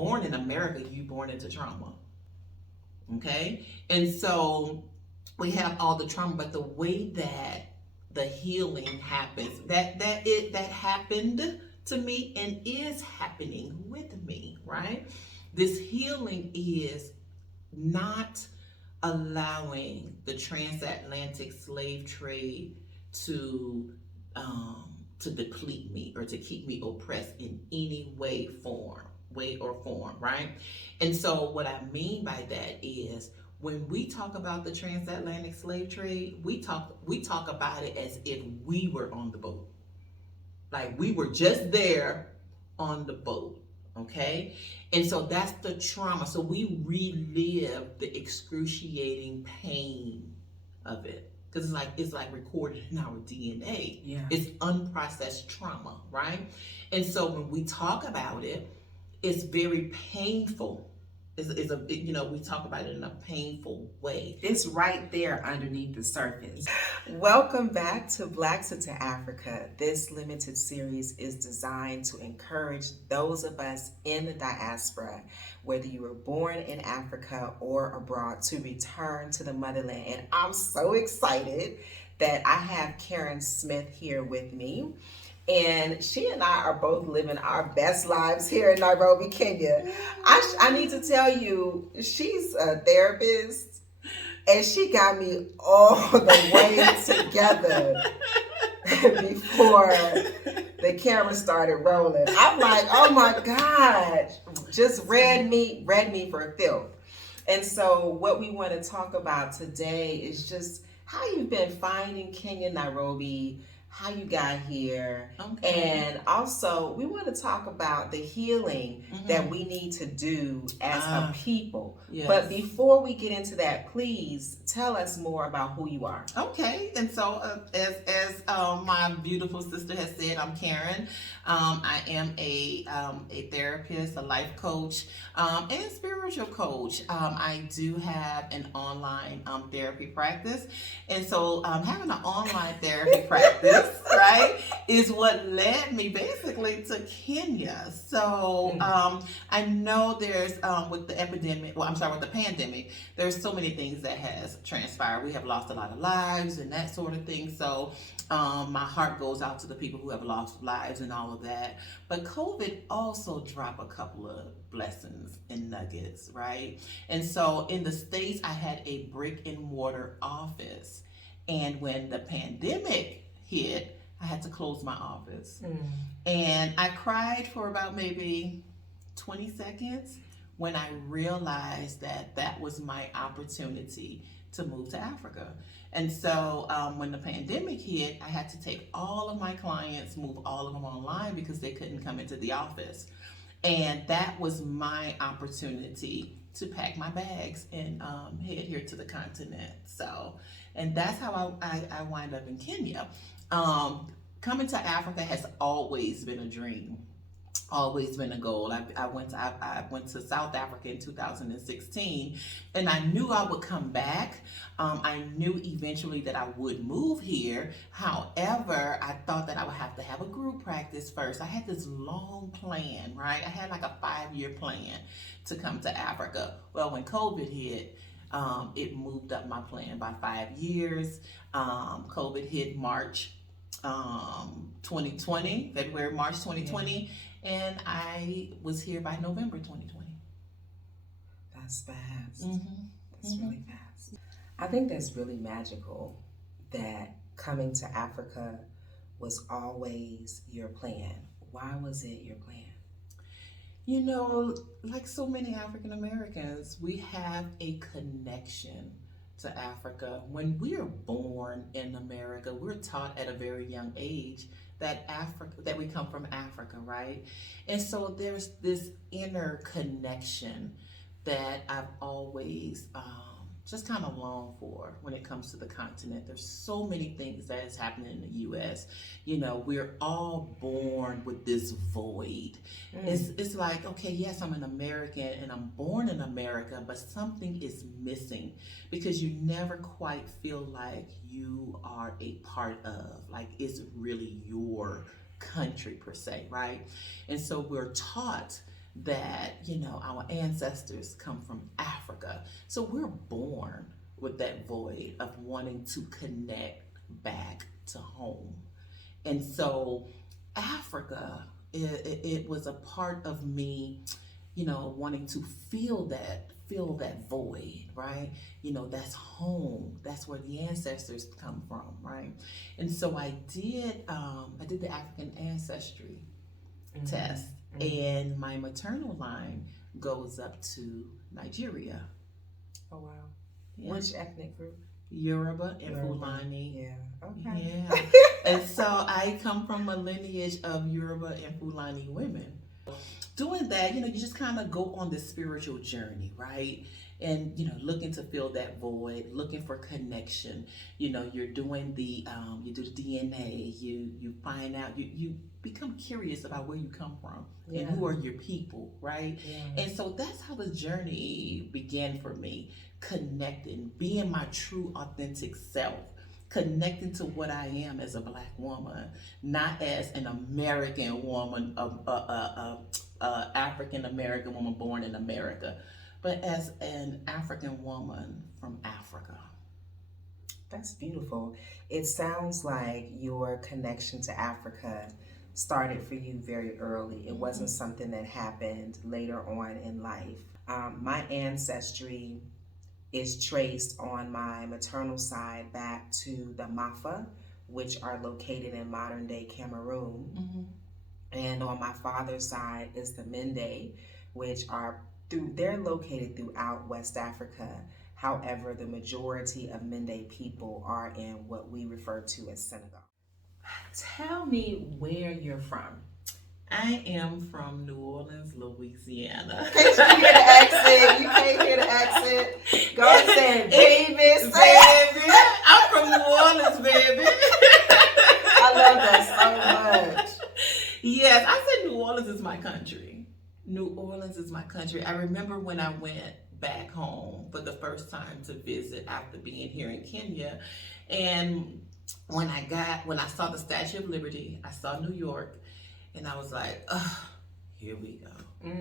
born in America, you born into trauma. Okay? And so we have all the trauma, but the way that the healing happens, that happened to me and is happening with me, right? This healing is not allowing the transatlantic slave trade to deplete me or to keep me oppressed in any way or form, right? And so what I mean by that is when we talk about the transatlantic slave trade, we talk about it as if we were on the boat. Like we were just there on the boat, okay? And so that's the trauma. So we relive the excruciating pain of it. Because it's like recorded in our DNA. Yeah. It's unprocessed trauma, right? And so when we talk about it, it's very painful. We talk about it in a painful way. It's right there underneath the surface. Welcome back to Blacks into Africa. This limited series is designed to encourage those of us in the diaspora, whether you were born in Africa or abroad, to return to the motherland. And I'm so excited that I have Karen Smith here with me. And she and I are both living our best lives here in Nairobi, Kenya. I need to tell you, she's a therapist, and she got me all the way together before the camera started rolling. I'm like, oh my God, just read me for filth. And so what we want to talk about today is just how you've been finding Kenya, Nairobi, how you got here, and also we want to talk about the healing that we need to do as a people. Yes. But before we get into that, please tell us more about who you are. Okay, and so as my beautiful sister has said, I'm Karen. I am a therapist, a life coach, and spiritual coach. I do have an online therapy practice, and so having an online therapy practice, right, is what led me basically to Kenya. So I know there's with the pandemic, there's so many things that has transpired. We have lost a lot of lives and that sort of thing. So my heart goes out to the people who have lost lives and all of that. But COVID also dropped a couple of blessings and nuggets, right? And so in the States, I had a brick and mortar office. And when the pandemic hit, I had to close my office. And I cried for about maybe 20 seconds when I realized that was my opportunity to move to Africa. And so when the pandemic hit, I had to take all of my clients, move all of them online because they couldn't come into the office. And that was my opportunity to pack my bags and head here to the continent. So, and that's how I wind up in Kenya. Coming to Africa has always been a dream, always been a goal. I went to South Africa in 2016, and I knew I would come back. I knew eventually that I would move here. However, I thought that I would have to have a group practice first. I had this long plan, right? I had like a 5-year plan to come to Africa. Well, when COVID hit, it moved up my plan by 5 years. COVID hit March 2020, March 2020, and I was here by November 2020. That's fast. That's really fast. I think that's really magical that coming to Africa was always your plan. Why was it your plan? You know, like so many African Americans, we have a connection to Africa. When we are born in America, we're taught at a very young age that we come from Africa, right? And so there's this inner connection that I've always just kind of long for when it comes to the continent. There's so many things that is happening in the U.S. You know, we're all born with this void. It's like, okay, yes, I'm an American and I'm born in America, but something is missing because you never quite feel like you are a part of, like it's really your country per se, right? And so we're taught that, our ancestors come from Africa. So we're born with that void of wanting to connect back to home. And so Africa, it was a part of me, wanting to feel that void, right? That's home. That's where the ancestors come from, right? And so I did the African ancestry test, and my maternal line goes up to Nigeria. Oh wow. Yeah. Which ethnic group? Yoruba and Fulani. Yeah. Okay. Yeah. And so I come from a lineage of Yoruba and Fulani women. Doing that, you just kind of go on this spiritual journey, right? And looking to fill that void, looking for connection. You're doing you do the DNA, you find out, you become curious about where you come from and who are your people, right? Yeah. And so that's how the journey began for me, connecting, being my true authentic self, connecting to what I am as a Black woman, not as an American woman, African American woman born in America, but as an African woman from Africa. That's beautiful. It sounds like your connection to Africa started for you very early. It wasn't something that happened later on in life. My ancestry is traced on my maternal side back to the Mafa, which are located in modern day Cameroon. And on my father's side is the Mende, which they're located throughout West Africa. However, the majority of Mende people are in what we refer to as Senegal. Tell me where you're from. I am from New Orleans, Louisiana. Can't you hear the accent? You can't hear the accent. Go and say, baby, baby. I'm from New Orleans, baby. I love that so much. Yes, I said New Orleans is my country. New Orleans is my country. I remember when I went back home for the first time to visit after being here in Kenya, and when I saw the Statue of Liberty, I saw New York. And I was like, oh, here we go,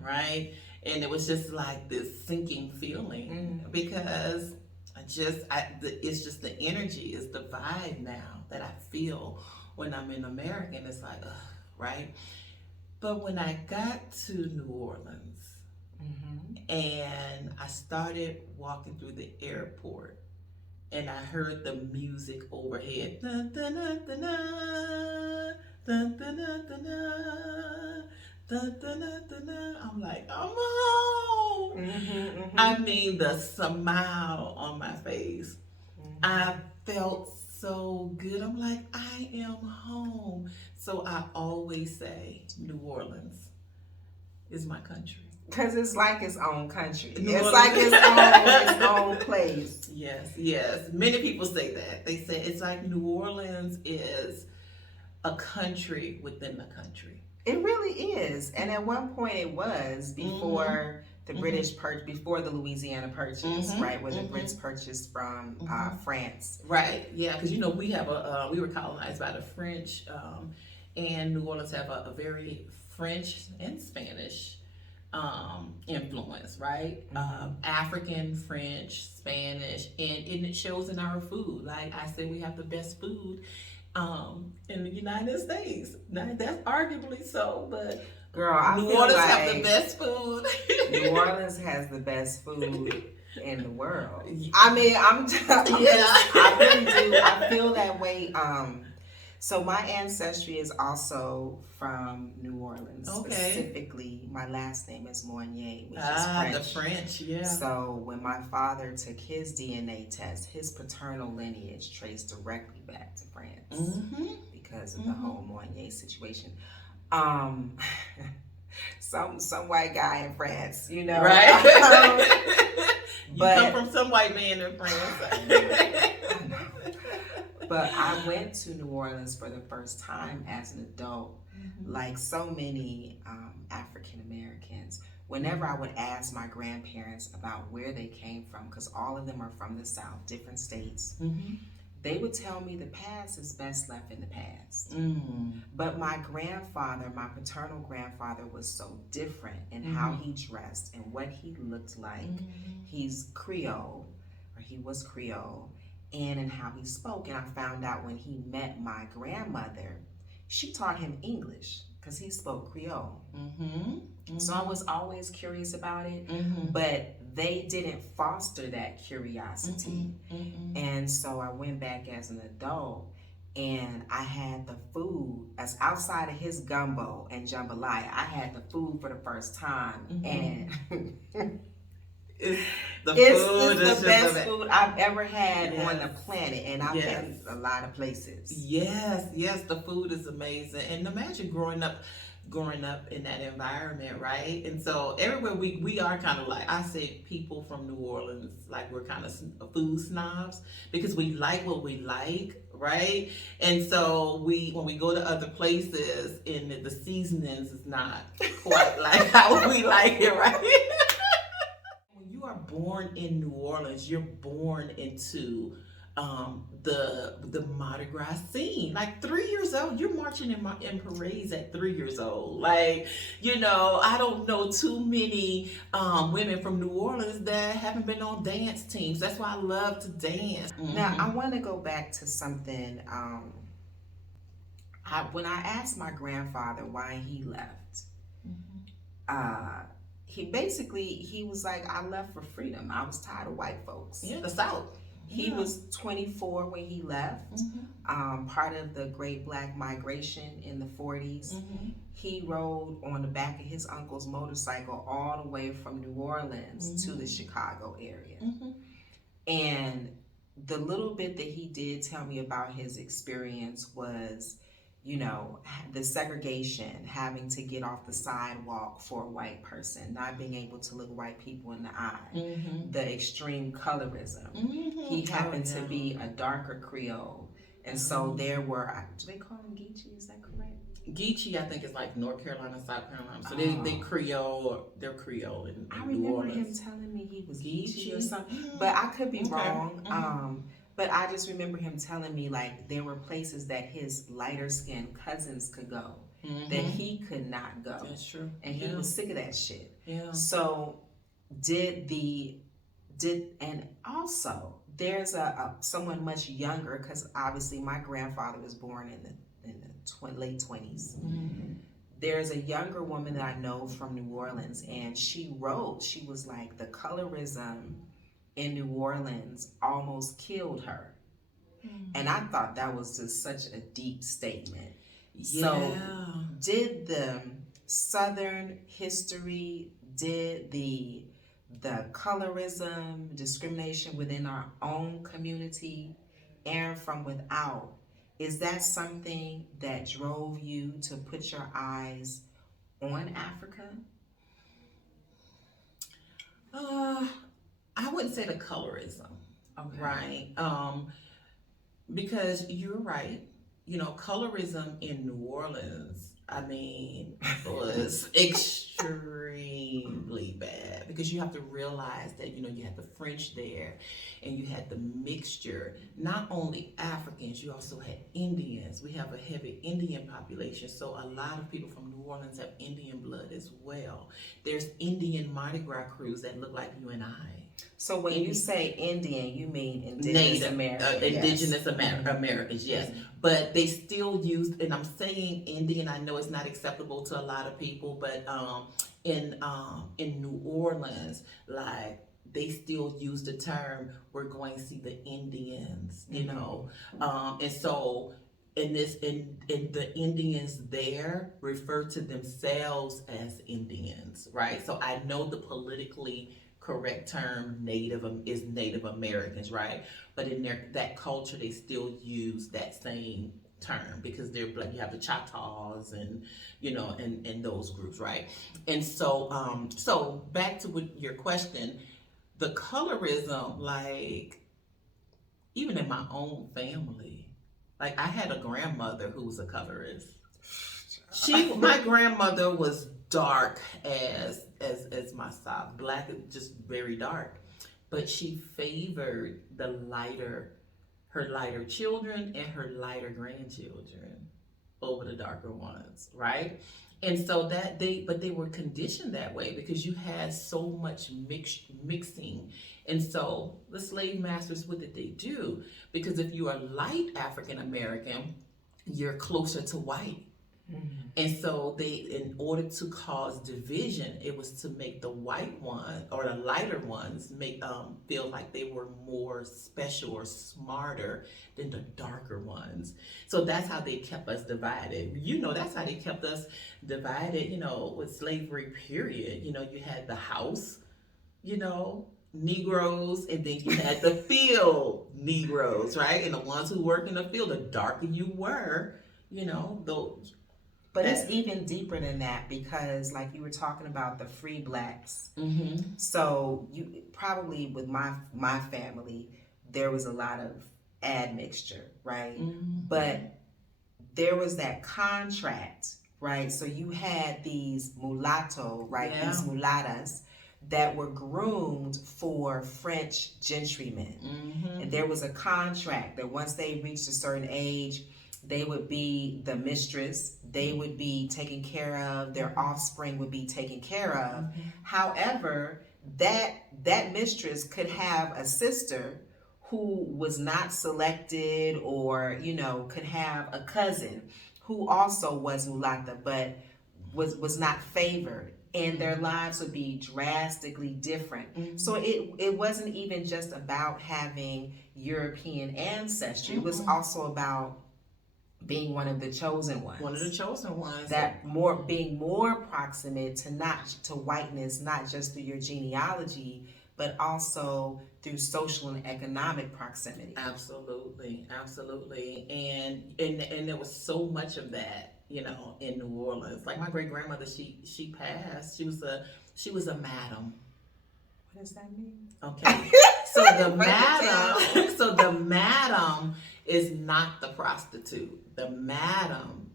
right? And it was just like this sinking feeling because it's just the energy, it's the vibe now that I feel when I'm in America, and it's like, ugh, right? But when I got to New Orleans and I started walking through the airport, and I heard the music overhead, dun, dun, dun, dun, dun. Dun, dun, dun, dun, dun, dun, dun, dun, dun. I'm like, I'm home. I mean, the smile on my face. I felt so good. I'm like, I am home. So I always say New Orleans is my country. Because it's like its own country. It's like its own place. Yes. Many people say that. They say it's like New Orleans is a country within the country. It really is. And at one point it was before the British before the Louisiana Purchase, right? Where the Brits purchased from France. Right, yeah, because we were colonized by the French, and New Orleans have a very French and Spanish influence, right? African, French, Spanish, and it shows in our food. Like I said, we have the best food in the United States. Now, that's arguably so, but girl, New Orleans have the best food. New Orleans has the best food in the world. I mean, I really do. I feel that way. So my ancestry is also from New Orleans. Okay. Specifically, my last name is Mounier, which is French. The French, yeah. So when my father took his DNA test, his paternal lineage traced directly back to France because of the whole Mounier situation. Some white guy in France, right? You but, come from some white man in France. But I went to New Orleans for the first time as an adult, like so many African Americans. Whenever I would ask my grandparents about where they came from, because all of them are from the South, different states, they would tell me the past is best left in the past. Mm. But my grandfather, my paternal grandfather, was so different in how he dressed and what he looked like. He's Creole, or he was Creole, and in how he spoke. And I found out when he met my grandmother, she taught him English because he spoke Creole. So I was always curious about it, but they didn't foster that curiosity. And so I went back as an adult, and I had the food as outside of his gumbo and jambalaya. I had the food for the first time, and It's the best food I've ever had on the planet, and I've been a lot of places. Yes, the food is amazing, and imagine growing up in that environment, right? And so everywhere we are kind of like, I say, people from New Orleans, like we're kind of food snobs because we like what we like, right? And so when we go to other places, and the seasonings is not quite like how we like it, right? When you are born in New Orleans, you're born into the Mardi Gras scene. Like 3 years old, you're marching in parades at 3 years old. Like, I don't know too many women from New Orleans that haven't been on dance teams. That's why I love to dance. Now, I want to go back to something. When I asked my grandfather why he left, he was like, I left for freedom. I was tired of white folks. Yeah, the South. He was 24 when he left, part of the Great Black Migration in the 40s. He rode on the back of his uncle's motorcycle all the way from New Orleans to the Chicago area. And the little bit that he did tell me about his experience was, the segregation, having to get off the sidewalk for a white person, not being able to look white people in the eye, the extreme colorism. He happened to be a darker Creole, and so there were, do they call them Geechee, is that correct? Geechee, I think, is like North Carolina, South Carolina. So they Creole, they're Creole in I New remember Orleans. him telling me he was Geechee or something, but I could be wrong. But I just remember him telling me, like, there were places that his lighter skinned cousins could go that he could not go. That's true. And he was sick of that shit. Yeah. So and also there's someone much younger, because obviously my grandfather was born in the late 20s. There's a younger woman that I know from New Orleans, and she was like, the colorism in New Orleans almost killed her. And I thought that was just such a deep statement. So did the Southern history, did the colorism, discrimination within our own community and from without, is that something that drove you to put your eyes on Africa? I wouldn't say the colorism, right? Because you're right. Colorism in New Orleans, was extremely bad, because you have to realize that, you had the French there, and you had the mixture, not only Africans, you also had Indians. We have a heavy Indian population, so a lot of people from New Orleans have Indian blood as well. There's Indian Mardi Gras crews that look like you and I. So when you say Indian, you mean Indigenous Americans? Indigenous Americans, yes. But they still use, and I'm saying Indian, I know it's not acceptable to a lot of people, but in New Orleans, like, they still use the term, we're going to see the Indians, and so the Indians there refer to themselves as Indians, right? So I know the politically correct term is Native Americans, right? But in that culture, they still use that same term, because they're like, you have the Choctaws and and those groups, right? And so so back to your question, the colorism, like, even in my own family, like, I had a grandmother who was a colorist. My grandmother was dark as my South, black, just very dark, but she favored the lighter her lighter children and her lighter grandchildren over the darker ones, right? And so but they were conditioned that way because you had so much mixing. And so the slave masters, what did they do? Because if you are light African American, you're closer to white. And so in order to cause division, it was to make the white one or the lighter ones feel like they were more special or smarter than the darker ones. So that's how they kept us divided. That's how they kept us divided, with slavery, period. You had the house, Negroes, and then you had the field Negroes, right? And the ones who work in the field, the darker you were, those. But it's even deeper than that because, like you were talking about, the free blacks. Mm-hmm. So you probably with my family, there was a lot of admixture, right? Mm-hmm. But there was that contract, right? So you had these mulatto, right? Yeah. These mulattas that were groomed for French gentrymen. Mm-hmm. And there was a contract that once they reached a certain age, they would be the mistress, they would be taken care of, their offspring would be taken care of. Mm-hmm. However, that mistress could have a sister who was not selected, or could have a cousin who also was mulatta but was not favored, and their lives would be drastically different. Mm-hmm. So it wasn't even just about having European ancestry. It was also about being one of the chosen ones. One of the chosen ones. That being more proximate to whiteness, not just through your genealogy, but also through social and economic proximity. Absolutely. And there was so much of that, in New Orleans. Like my great grandmother, she passed. She was a madam. What does that mean? Okay. So the madam is not the prostitute. The madam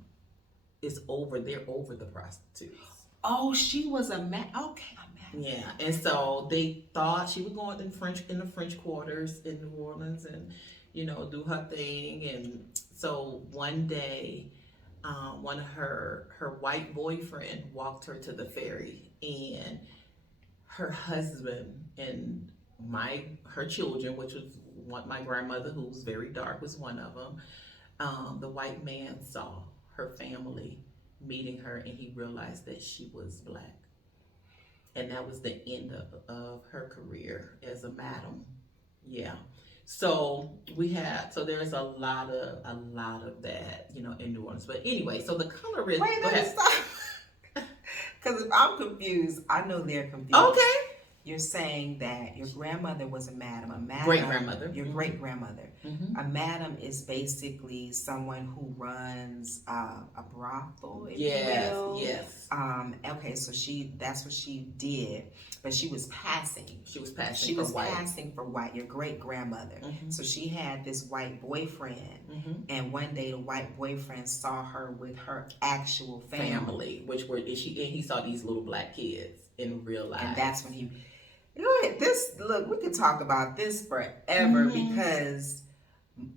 is they're over the prostitutes. Oh, she was a madam. Okay. Yeah, and so they thought she would go in the French quarters in New Orleans and, do her thing. And so one day, one of her white boyfriend walked her to the ferry, and her husband and her children, which was my grandmother, who was very dark, was one of them. The white man saw her family meeting her, and he realized that she was black. And that was the end of her career as a madam. Yeah. So there's a lot of that, in New Orleans. But anyway, so the colorism. Wait, let me stop. Because if I'm confused, I know they're confused. Okay. You're saying that your grandmother was a madam. Great grandmother. Your great grandmother. Mm-hmm. A madam is basically someone who runs a brothel. Yes. Okay, so that's what she did, but she was passing. She was passing for white. Your great grandmother. Mm-hmm. So she had this white boyfriend, mm-hmm. and one day the white boyfriend saw her with her actual family, and he saw these little black kids in real life, and that's when he. Look, we could talk about this forever, mm-hmm. because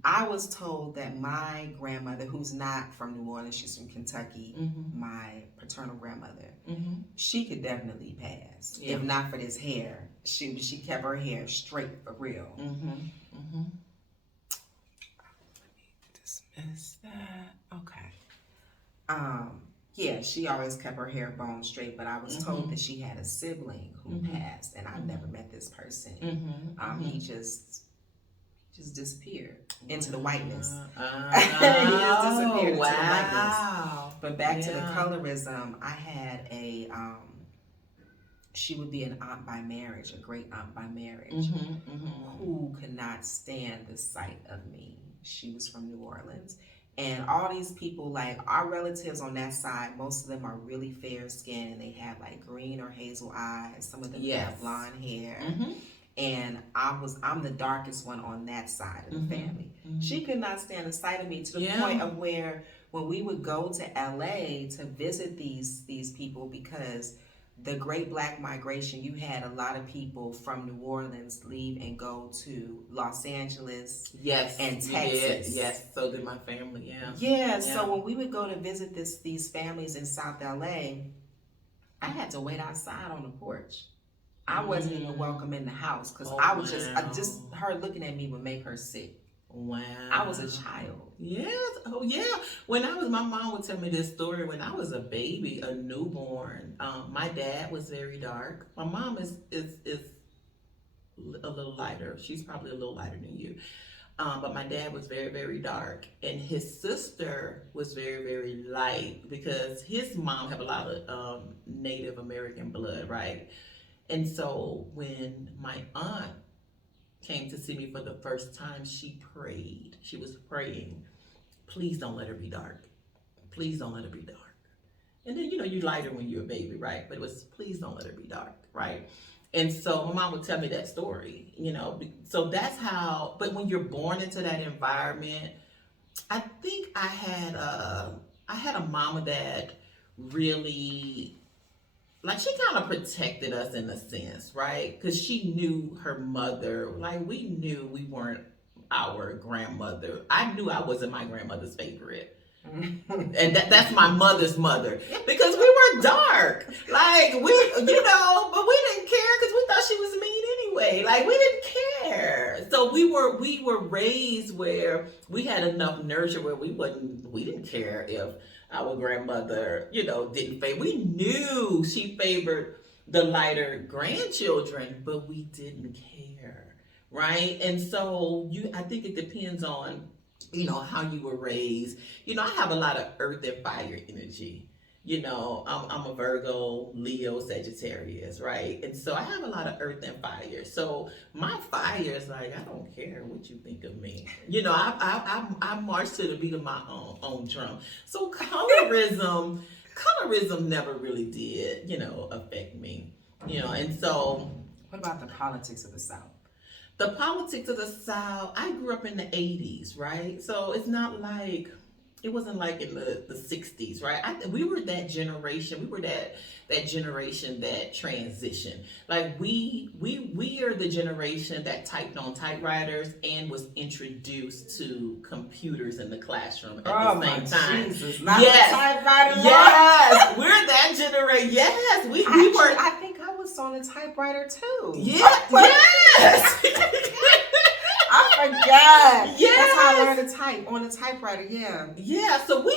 I was told that my grandmother, who's not from New Orleans, she's from Kentucky, mm-hmm. my paternal grandmother, mm-hmm. she could definitely pass. Yeah. If not for this hair, she kept her hair straight for real. Mm-hmm. Mm-hmm. Let me dismiss that. Okay. Yeah, she always kept her hair bone straight, but I was mm-hmm. told that she had a sibling who mm-hmm. passed, and I've mm-hmm. never met this person. Mm-hmm. He just disappeared into the whiteness. He just disappeared into wow. the whiteness. But back to the Yeah. colorism, I had she would be an aunt by marriage, a great aunt by marriage, mm-hmm. Mm-hmm. who could not stand the sight of me. She was from New Orleans. And all these people, like our relatives on that side, most of them are really fair skinned, and they have like green or hazel eyes. Some of them Yes. have blonde hair. Mm-hmm. And I'm the darkest one on that side of the mm-hmm. family. Mm-hmm. She could not stand the sight of me, to the Yeah. point of where when we would go to LA to visit these people, because the Great Black Migration, you had a lot of people from New Orleans leave and go to Los Angeles, yes, and Texas. Yes, so did my family. Yeah. So when we would go to visit these families in South LA, I had to wait outside on the porch. I wasn't even welcome in the house because I was just her looking at me would make her sick. Wow. I was a child. Yes. Oh, yeah. My mom would tell me this story when I was a baby, a newborn. My dad was very dark. My mom is a little lighter. She's probably a little lighter than you. But my dad was very, very dark. And his sister was very, very light because his mom had a lot of Native American blood, right? And so when my aunt came to see me for the first time, she prayed. She was praying, please don't let her be dark. Please don't let her be dark. And then, you lighter when you're a baby, right? But it was, please don't let her be dark, right? And so my mom would tell me that story, So that's how, but when you're born into that environment, I think I had a mama that really, like, she kind of protected us in a sense, right? Because she knew her mother, like, we knew we weren't our grandmother. I knew I wasn't my grandmother's favorite. And that's my mother's mother, because we were dark, like, but we didn't care because we thought she was mean anyway. Like, we didn't care. So we were raised where we had enough nurture where we didn't care if our grandmother, didn't favor. We knew she favored the lighter grandchildren, but we didn't care, right? And so I think it depends on how you were raised. I have a lot of earth and fire energy. I'm a Virgo, Leo, Sagittarius, right? And so I have a lot of earth and fire. So my fire is like, I don't care what you think of me. I march to the beat of my own drum. So colorism never really did, affect me. And so. What about the politics of the South? The politics of the South, I grew up in the 80s, right? So it's not like, it wasn't like in the 60s, right? We were that generation. We were that generation that transitioned. Like, we are the generation that typed on typewriters and was introduced to computers in the classroom at the same time. Jesus, not the typewriter. Yes, we're that generation. Yes, we were. I think I was on a typewriter too. Yeah, yes. I forgot. Yes. That's how I learned to type, on a typewriter. Yeah. Yeah. So we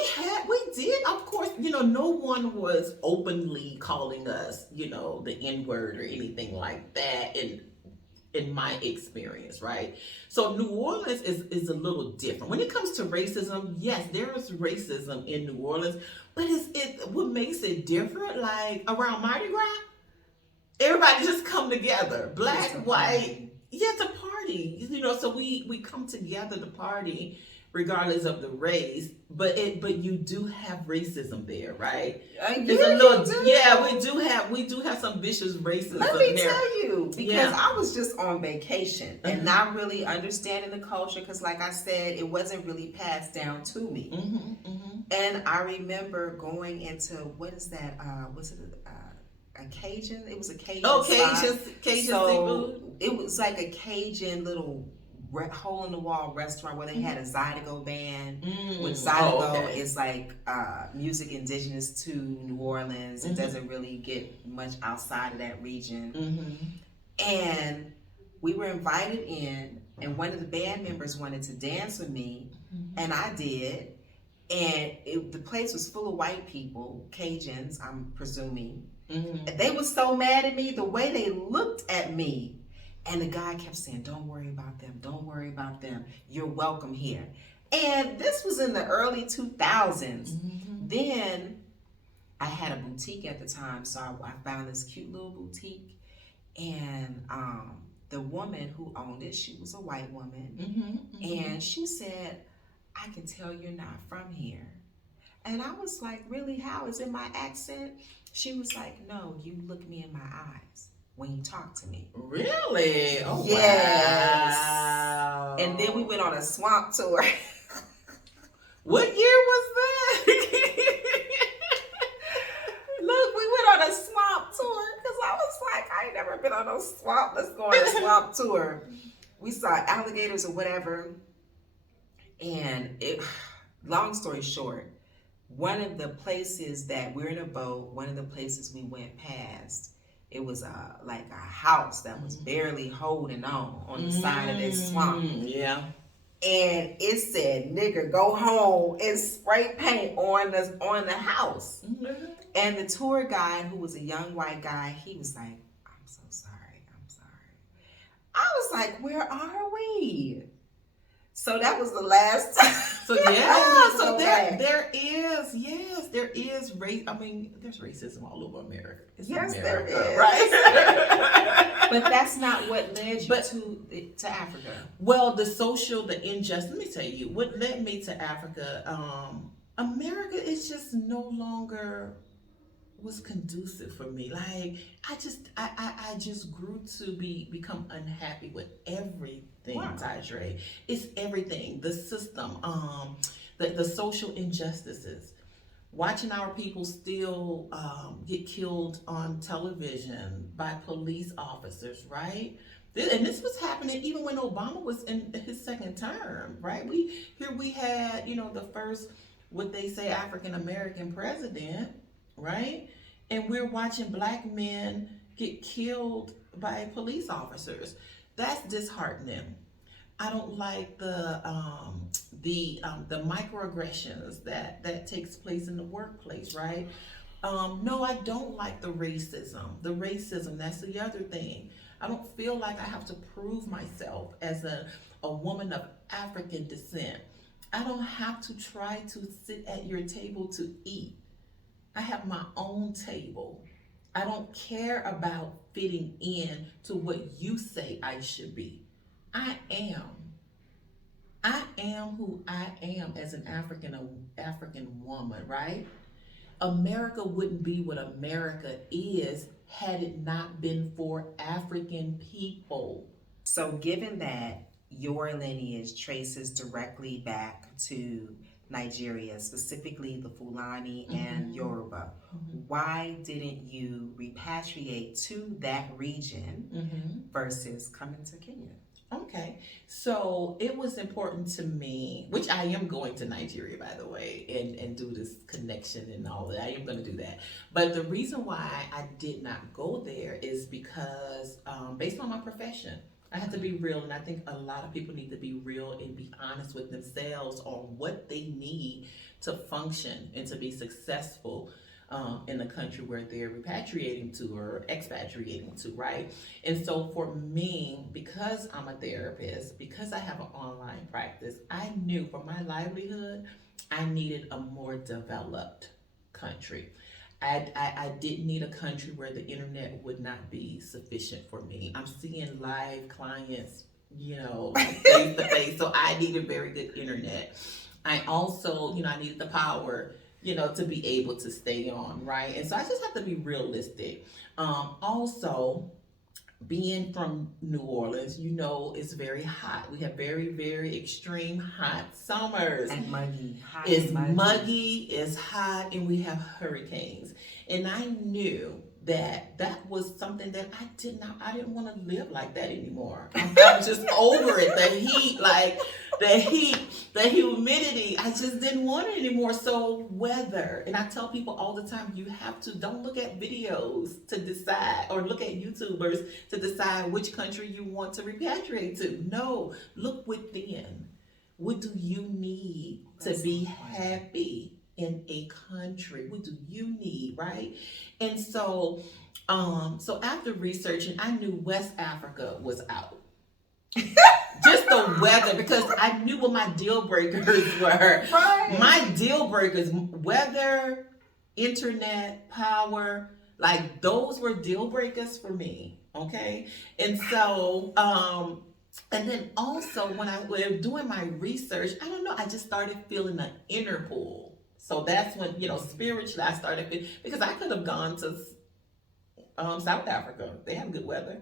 did. Of course, no one was openly calling us, the N-word or anything like that. In my experience, right? So New Orleans is a little different. When it comes to racism, yes, there is racism in New Orleans, but what makes it different, like around Mardi Gras, everybody just come together, black, white. Yeah, it's a party, so we come together to party regardless of the race, but you do have racism there, right? We do have some vicious racism. Let me there. tell you, because I was just on vacation and not really understanding the culture, because like I said, it wasn't really passed down to me. And I remember going into, what is that? Was it a Cajun? It was a Cajun. Oh, Cajun seafood. It was like a Cajun little hole in the wall restaurant where they had a Zydeco band. Which Zydeco is like music indigenous to New Orleans. It doesn't really get much outside of that region. And we were invited in, and one of the band members wanted to dance with me, and I did. And the place was full of white people, Cajuns, I'm presuming. And they were so mad at me, the way they looked at me. And the guy kept saying, don't worry about them. Don't worry about them. You're welcome here. And this was in the early 2000s. Then I had a boutique at the time. So I found this cute little boutique. And the woman who owned it, she was a white woman. And she said, I can tell you're not from here. And I was like, really? How? Is it my accent? She was like, no, you look me in my eyes when you talk to me. Really? Oh, yes. Wow. And then we went on a swamp tour. What year was that? Look, we went on on a swamp tour because I was like, I ain't never been on no swamp. Let's go on a swamp tour. We saw alligators or whatever. And long story short, one of the places that we're in a boat, one of the places we went past, it was like a house that was barely holding on the side of this swamp. Yeah. And it said, "Nigga, go home," and spray paint on the house. Mm-hmm. And the tour guide, who was a young white guy, he was like, "I'm so sorry. I'm sorry." I was like, "Where are we?" So that was the last time. So yeah, so there is race. I mean, there's racism all over America. Yes, America, there is. Right? But that's not what led you to Africa. Well, the injustice. Let me tell you what led me to Africa. America is just no longer was conducive for me. Like I just grew to become unhappy with everything. Wow. Tajre. It's everything. The system, the social injustices. Watching our people still get killed on television by police officers, right? And this was happening even when Obama was in his second term, right? We had, the first, what they say, African American president, right? And we're watching black men get killed by police officers. That's disheartening. I don't like the microaggressions that takes place in the workplace, right? No, I don't like the racism. The racism, that's the other thing. I don't feel like I have to prove myself as a woman of African descent. I don't have to try to sit at your table to eat. I have my own table. I don't care about fitting in to what you say I should be. I am who I am as an African woman, right? America wouldn't be what America is had it not been for African people. So given that your lineage traces directly back to Nigeria, specifically the Fulani and Yoruba, why didn't you repatriate to that region versus coming to Kenya? Okay, so it was important to me, which I am going to Nigeria, by the way, and do this connection and all that. I am going to do that. But the reason why I did not go there is because based on my profession, I have to be real, and I think a lot of people need to be real and be honest with themselves on what they need to function and to be successful in the country where they're repatriating to or expatriating to, right? And so for me, because I'm a therapist, because I have an online practice, I knew for my livelihood, I needed a more developed country. I didn't need a country where the internet would not be sufficient for me. I'm seeing live clients, face to face, so I needed very good internet. I also, I needed the power, to be able to stay on, right? And so I just have to be realistic. Also, being from New Orleans, it's very hot. We have very, very extreme hot summers. And muggy. It's muggy, it's hot, and we have hurricanes. And I knew that was something that I didn't want to live like that anymore. I'm just over it. The humidity, I just didn't want it anymore. So weather, and I tell people all the time, don't look at videos to decide, or look at YouTubers to decide which country you want to repatriate to. No, look within. What do you need to be happy in a country? What do you need, right? And so, so after researching, I knew West Africa was out. Just the weather, because I knew what my deal breakers were. Right. My deal breakers, weather, internet, power, like those were deal breakers for me. Okay. And so, and then also when I was doing my research, I don't know, I just started feeling an inner pull. So that's when, spiritually I started feeling, because I could have gone to South Africa. They have good weather.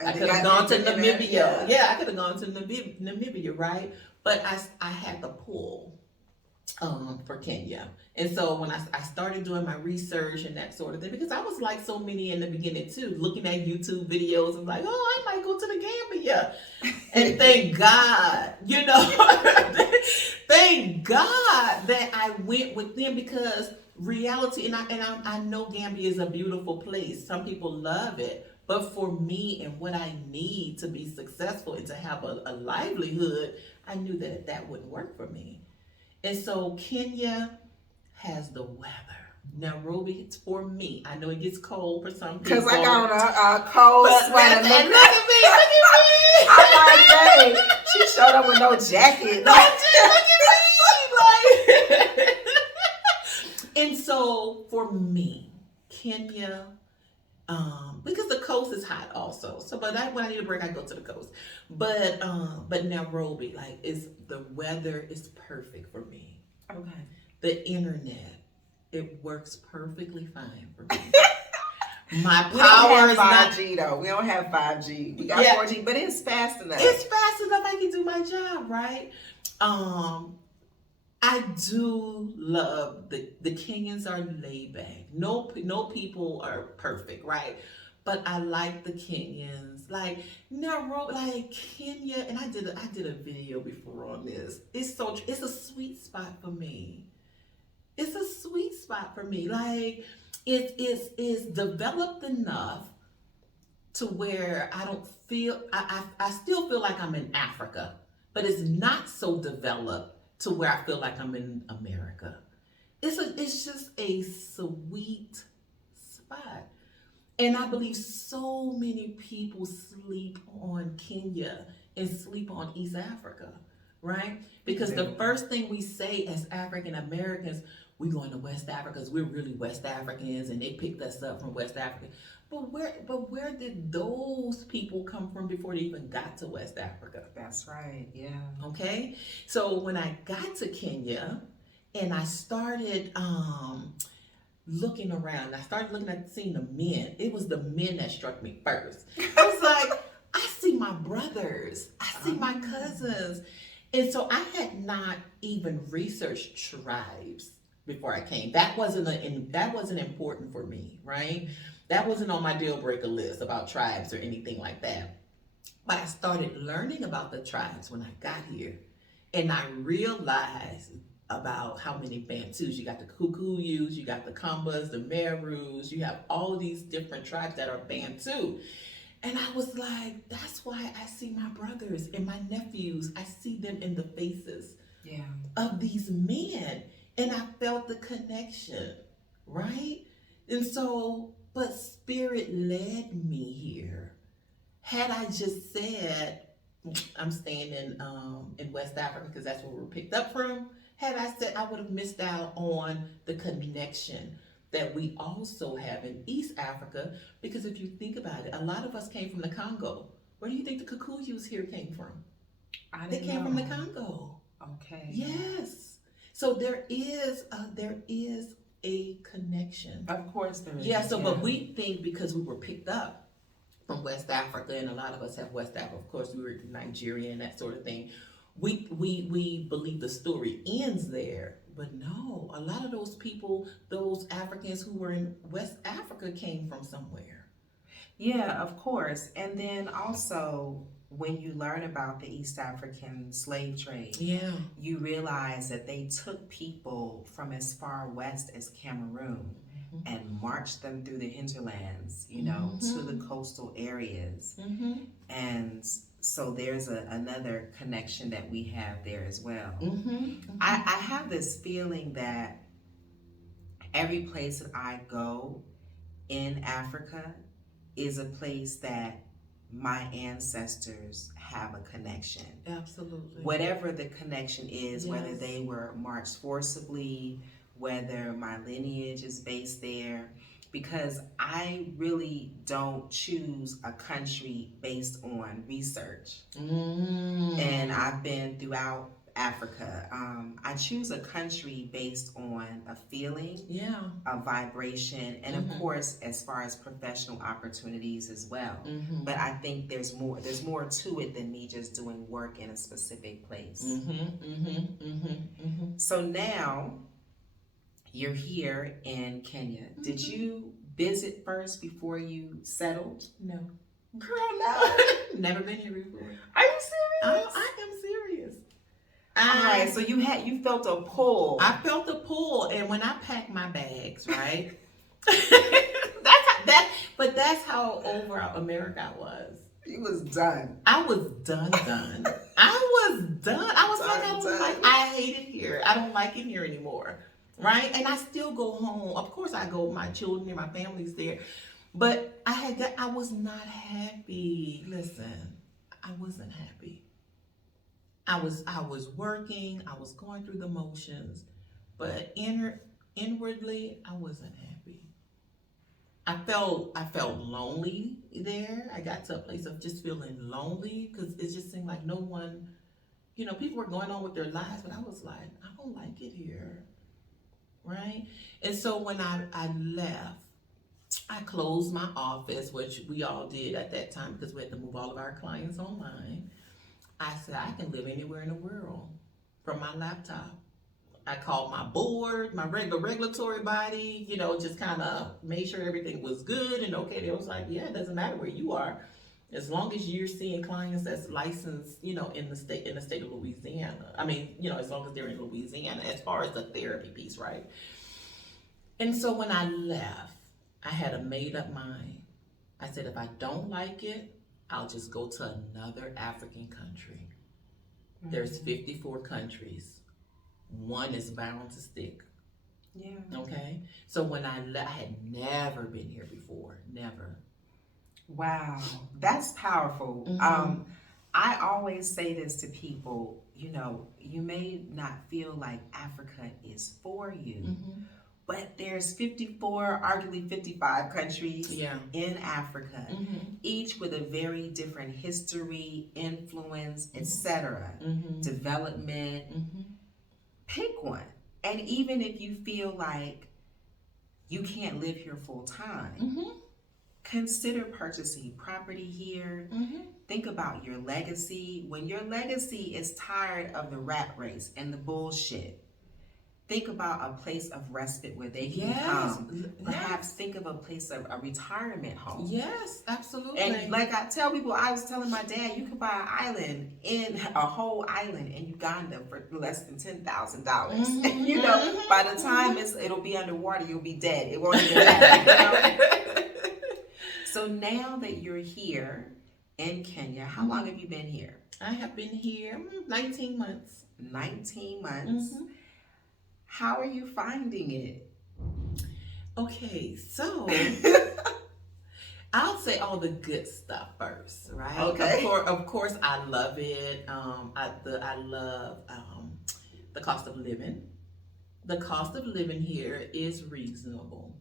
I could have gone to Namibia. Yeah, I could have gone to Namibia, right? But I had the pull. for Kenya. And so when I started doing my research and that sort of thing, because I was like so many in the beginning too, looking at YouTube videos and like, oh, I might go to the Gambia. And thank God, thank God that I went with them, because reality, and I know Gambia is a beautiful place. Some people love it. But for me and what I need to be successful and to have a livelihood, I knew that wouldn't work for me. And so Kenya has the weather. Nairobi, it's for me. I know it gets cold for some people. Because I got on a cold sweater. Look at me, look at me. I'm like, hey, she showed up with no jacket. Look at me. Like, and so for me, Kenya, because the coast is hot also. So, but when I need a break, I go to the coast. But Nairobi, like, the weather is perfect for me. Okay. The internet, it works perfectly fine for me. My We power don't is have not. 5G though. We don't have 5G. We got 4G, but it's fast enough. It's fast enough. I can do my job, right? I do love the Kenyans are laid back. No people are perfect, right? But I like the Kenyans, like Nairobi, like Kenya, and I did a video before on this. It's a sweet spot for me. It's a sweet spot for me. Like it's developed enough to where I don't feel I still feel like I'm in Africa, but it's not so developed to where I feel like I'm in America. It's just a sweet spot. And I believe so many people sleep on Kenya and sleep on East Africa, right? Because the first thing we say as African Americans, we going to West Africa because we're really West Africans and they picked us up from West Africa. But where did those people come from before they even got to West Africa? That's right, yeah. Okay? So when I got to Kenya and I started looking around, I started looking at seeing the men. It was the men that struck me first. I was like, I see my brothers, I see my cousins. And so I had not even researched tribes before I came. That wasn't important for me, right? That wasn't on my deal breaker list about tribes or anything like that. But I started learning about the tribes when I got here. And I realized about how many Bantus. You got the Kikuyus, you got the Kambas, the Merus, you have all of these different tribes that are Bantu. And I was like, that's why I see my brothers and my nephews, I see them in the faces of these men. And I felt the connection, right? And so, but Spirit led me here. Had I just said, I'm staying in West Africa because that's where we're picked up from, had I said, I would have missed out on the connection that we also have in East Africa. Because if you think about it, a lot of us came from the Congo. Where do you think the Kikuyus here came from? They came from the Congo. Okay. Yes. So there is a connection. Of course there is. Yeah. So, but we think because we were picked up from West Africa, and a lot of us have West Africa. Of course, we were Nigerian, that sort of thing. We believe the story ends there, but no. A lot of those people, those Africans who were in West Africa, came from somewhere. Yeah, of course. And then also, when you learn about the East African slave trade, you realize that they took people from as far west as Cameroon and marched them through the hinterlands, to the coastal areas. And so there's another connection that we have there as well. I have this feeling that every place that I go in Africa is a place that my ancestors have a connection. Absolutely. Whatever the connection is, whether they were marched forcibly, whether my lineage is based there, because I really don't choose a country based on research. And I've been throughout Africa. I choose a country based on a feeling, Yeah. a vibration, and of course, as far as professional opportunities as well. But I think there's more to it than me just doing work in a specific place. So now you're here in Kenya. Did you visit first before you settled? No. Girl, no. Never been here before. Are you serious? I am serious. All right, so you felt a pull. I felt a pull, and when I packed my bags, right? That's how over America I was. You was done. I was done. I was done. I was I hate it here. I don't like it here anymore. Right? And I still go home. Of course I go, my children and my family's there. But I was not happy. Listen, I wasn't happy. I was working, I was going through the motions, but inwardly I wasn't happy. I felt lonely there. I got to a place of just feeling lonely because it just seemed like no one, people were going on with their lives, but I was like, I don't like it here. Right? And so when I left, I closed my office, which we all did at that time because we had to move all of our clients online. I said, I can live anywhere in the world from my laptop. I called my board, my regulatory body, just kind of made sure everything was good and okay. They was like, yeah, it doesn't matter where you are. As long as you're seeing clients that's licensed, in the state of Louisiana. I mean, as long as they're in Louisiana, as far as the therapy piece, right? And so when I left, I had a made up mind. I said, if I don't like it, I'll just go to another African country. There's 54 countries. One is bound to stick. Yeah. Okay? So when I left, I had never been here before. Never. Wow. That's powerful. I always say this to people, you may not feel like Africa is for you, but there's 54, arguably 55 countries in Africa, each with a very different history, influence, etc., development. Pick one. And even if you feel like you can't live here full time, consider purchasing property here. Think about your legacy. When your legacy is tired of the rat race and the bullshit, think about a place of respite where they can come. Perhaps think of a place of a retirement home. Yes, absolutely. And like I tell people, I was telling my dad, you could buy an island, a whole island in Uganda for less than $10,000. By the time it'll be underwater, you'll be dead. It won't even matter. So now that you're here in Kenya, how long have you been here? I have been here 19 months. 19 months. How are you finding it? Okay, so I'll say all the good stuff first, right? Okay. Of course, I love it. I love the cost of living. The cost of living here is reasonable.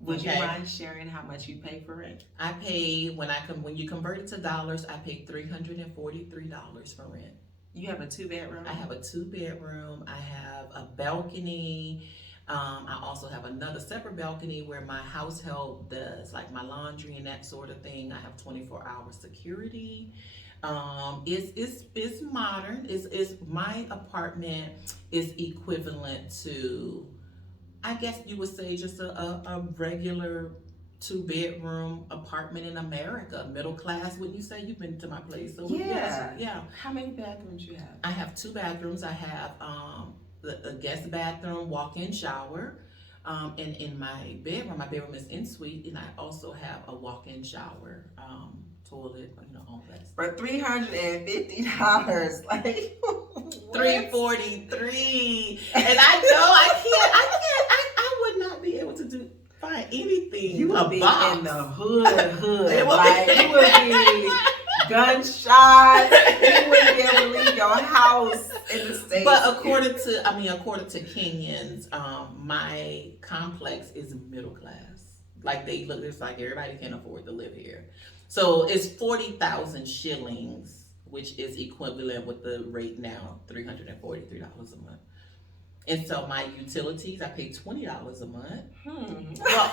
Would you mind sharing how much you pay for rent? I pay when you convert it to dollars, I pay $343 for rent. You have a 2-bedroom? I have a 2-bedroom. I have a balcony. I also have another separate balcony where my house help does like my laundry and that sort of thing. I have 24-hour security. It's modern. It's my apartment is equivalent to, I guess you would say, just a regular 2-bedroom apartment in America, middle class. Wouldn't you say? You've been to my place, so yeah. How many bathrooms you have? I have 2 bathrooms. I have the guest bathroom, walk-in shower, and in my bedroom is en suite, and I also have a walk-in shower, toilet, all that stuff. For $350, like $343, and I know I would not be able to find anything. You would be box. in the hood. Like you would be gunshots. You wouldn't be able to leave your house in the States. But according to Kenyans, my complex is middle class. Like it's like everybody can afford to live here. So it's 40,000 shillings which is equivalent with the rate now, $343 a month. And so my utilities, I pay $20 a month. Well,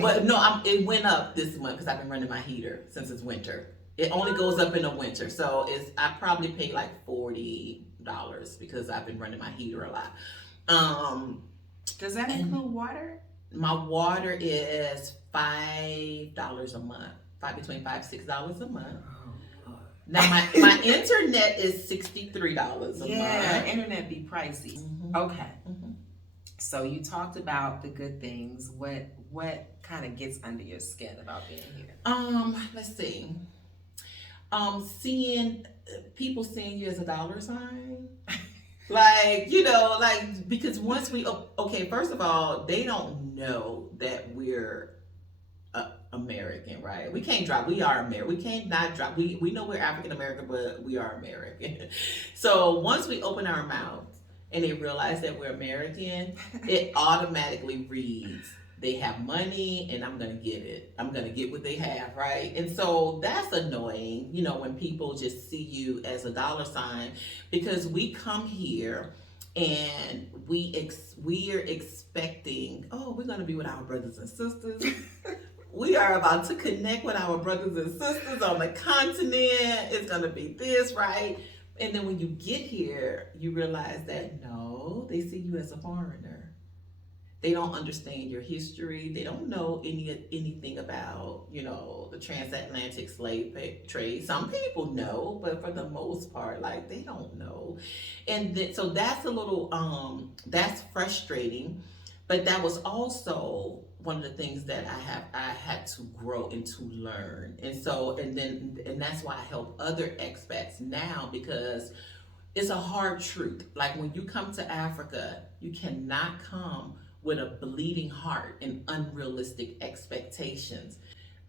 but no, it went up this month because I've been running my heater since it's winter. It only goes up in the winter, so I probably pay like $40 because I've been running my heater a lot. Does that include water? My water is $5 a month, between $5-6 a month. Now my internet is $63 a month. Yeah, internet be pricey. Mm-hmm. Okay. Mm-hmm. So you talked about the good things. What kind of gets under your skin about being here? Let's see. Seeing people seeing you as a dollar sign. Like, because once first of all, they don't know that we're American, right? We can't drop. We are American. We can't not drop. We know we're African American, but we are American. So once we open our mouth and they realize that we're American, it automatically reads, they have money and I'm going to get it. I'm going to get what they have, right? And so that's annoying, when people just see you as a dollar sign, because we come here and we are expecting, we're going to be with our brothers and sisters. We are about to connect with our brothers and sisters on the continent. It's going to be this, right? And then when you get here, you realize that no, they see you as a foreigner. They don't understand your history. They don't know anything about, the transatlantic slave trade. Some people know, but for the most part, they don't know. And so that's a little, that's frustrating. But that was also one of the things that I had to grow and to learn. And so, and that's why I help other expats now, because it's a hard truth. Like when you come to Africa, you cannot come with a bleeding heart and unrealistic expectations.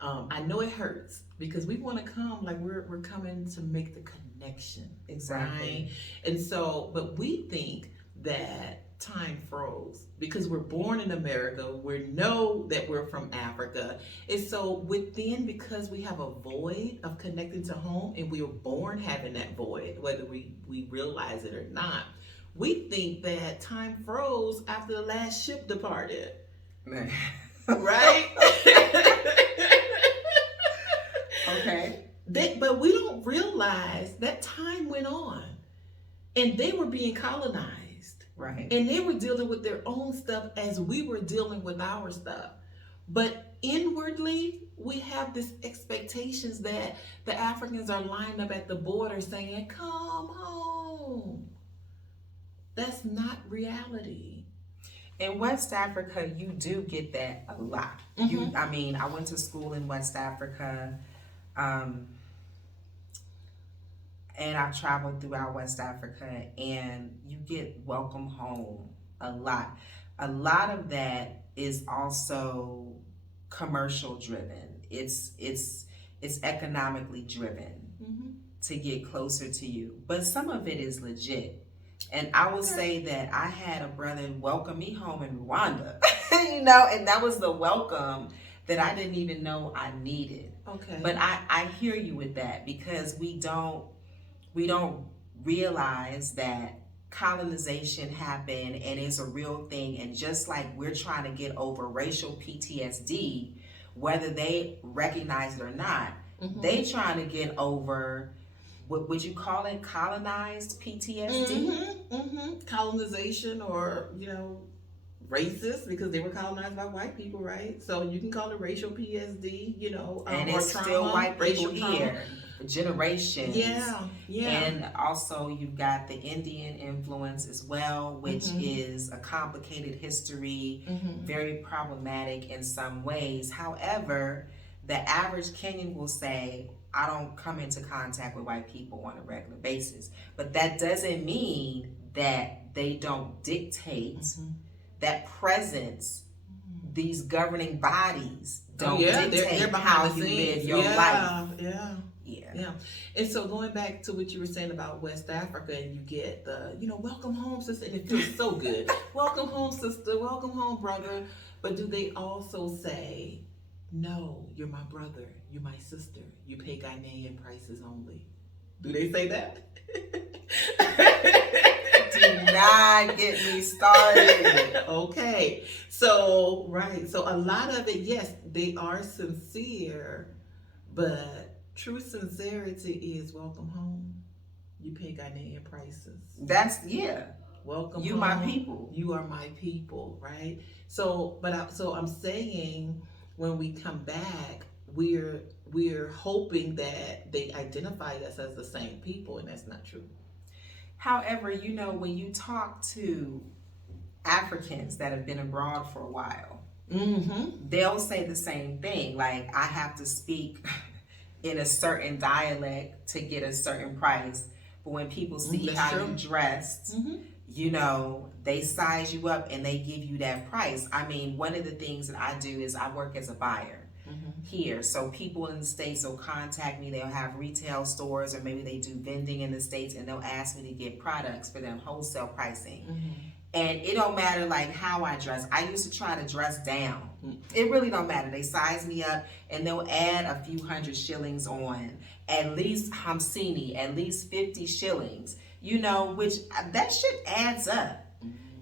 I know it hurts because we want to come like we're coming to make the connection. Exactly. Right? And so, but we think that time froze because we're born in America. We know that we're from Africa. And so because we have a void of connecting to home, and we were born having that void, whether we realize it or not, we think that time froze after the last ship departed. Right? Okay. But we don't realize that time went on and they were being colonized. Right. And they were dealing with their own stuff as we were dealing with our stuff. But inwardly, we have this expectations that the Africans are lined up at the border saying, come home. That's not reality. In West Africa, you do get that a lot. Mm-hmm. I went to school in West Africa, and I've traveled throughout West Africa, and you get welcome home a lot. A lot of that is also commercial driven. It's economically driven to get closer to you, but some of it is legit. And I will say that I had a brother welcome me home in Rwanda, and that was the welcome that I didn't even know I needed. Okay. But I hear you with that, because we don't realize that colonization happened and it's a real thing. And just like we're trying to get over racial PTSD, whether they recognize it or not, they trying to get over, what would you call it, colonized PTSD? Colonization, or racist, because they were colonized by white people, right? So you can call it racial PSD, and or it's trauma, still white people racial here for generations. Yeah. And also you've got the Indian influence as well, which is a complicated history, very problematic in some ways. However, the average Kenyan will say, I don't come into contact with white people on a regular basis. But that doesn't mean that they don't dictate that presence. These governing bodies don't dictate they're how you scenes. live your life. Yeah. And so going back to what you were saying about West Africa, and you get the, welcome home, sister, and it feels so good. Welcome home, sister. Welcome home, brother. But do they also say, no, you're my brother, you're my sister, you pay Ghanaian prices only? Do they say that? Do not get me started. Okay. So, right. So, a lot of it, yes, they are sincere, but true sincerity is welcome home. You pay Ghanaian prices. That's, yeah. Welcome You home. my people. You are my people, right? So, so I'm saying when we come back, we're hoping that they identify us as the same people, and that's not true. However, you know, when you talk to Africans that have been abroad for a while, they'll say the same thing. Like, I have to speak in a certain dialect to get a certain price. But when people see That's how true. you dressed, you know, they size you up and they give you that price. I mean, one of the things that I do is I work as a buyer here. So people in the States will contact me. They'll have retail stores, or maybe they do vending in the States, and they'll ask me to get products for them wholesale pricing. And it don't matter like how I dress. I used to try to dress down. It really don't matter. They size me up and they'll add a few hundred shillings on. At least Hamsini, at least 50 shillings. You know, which that shit adds up.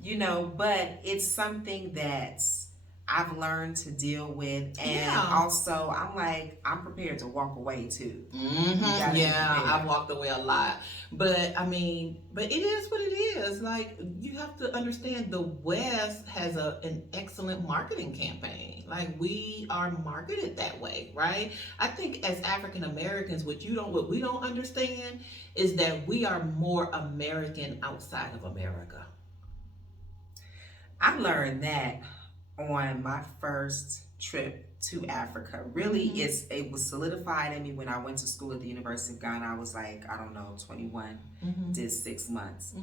You know, but it's something that's I've learned to deal with, and also I'm like, I'm prepared to walk away too. Yeah, I've walked away a lot, but I mean, but it is what it is. Like, you have to understand, the West has an excellent marketing campaign. Like, we are marketed that way, right? I think as African Americans, what we don't understand is that we are more American outside of America. I learned that on my first trip to Africa. Really, it was solidified in me when I went to school at the University of Ghana. I was like, I don't know, 21, did 6 months.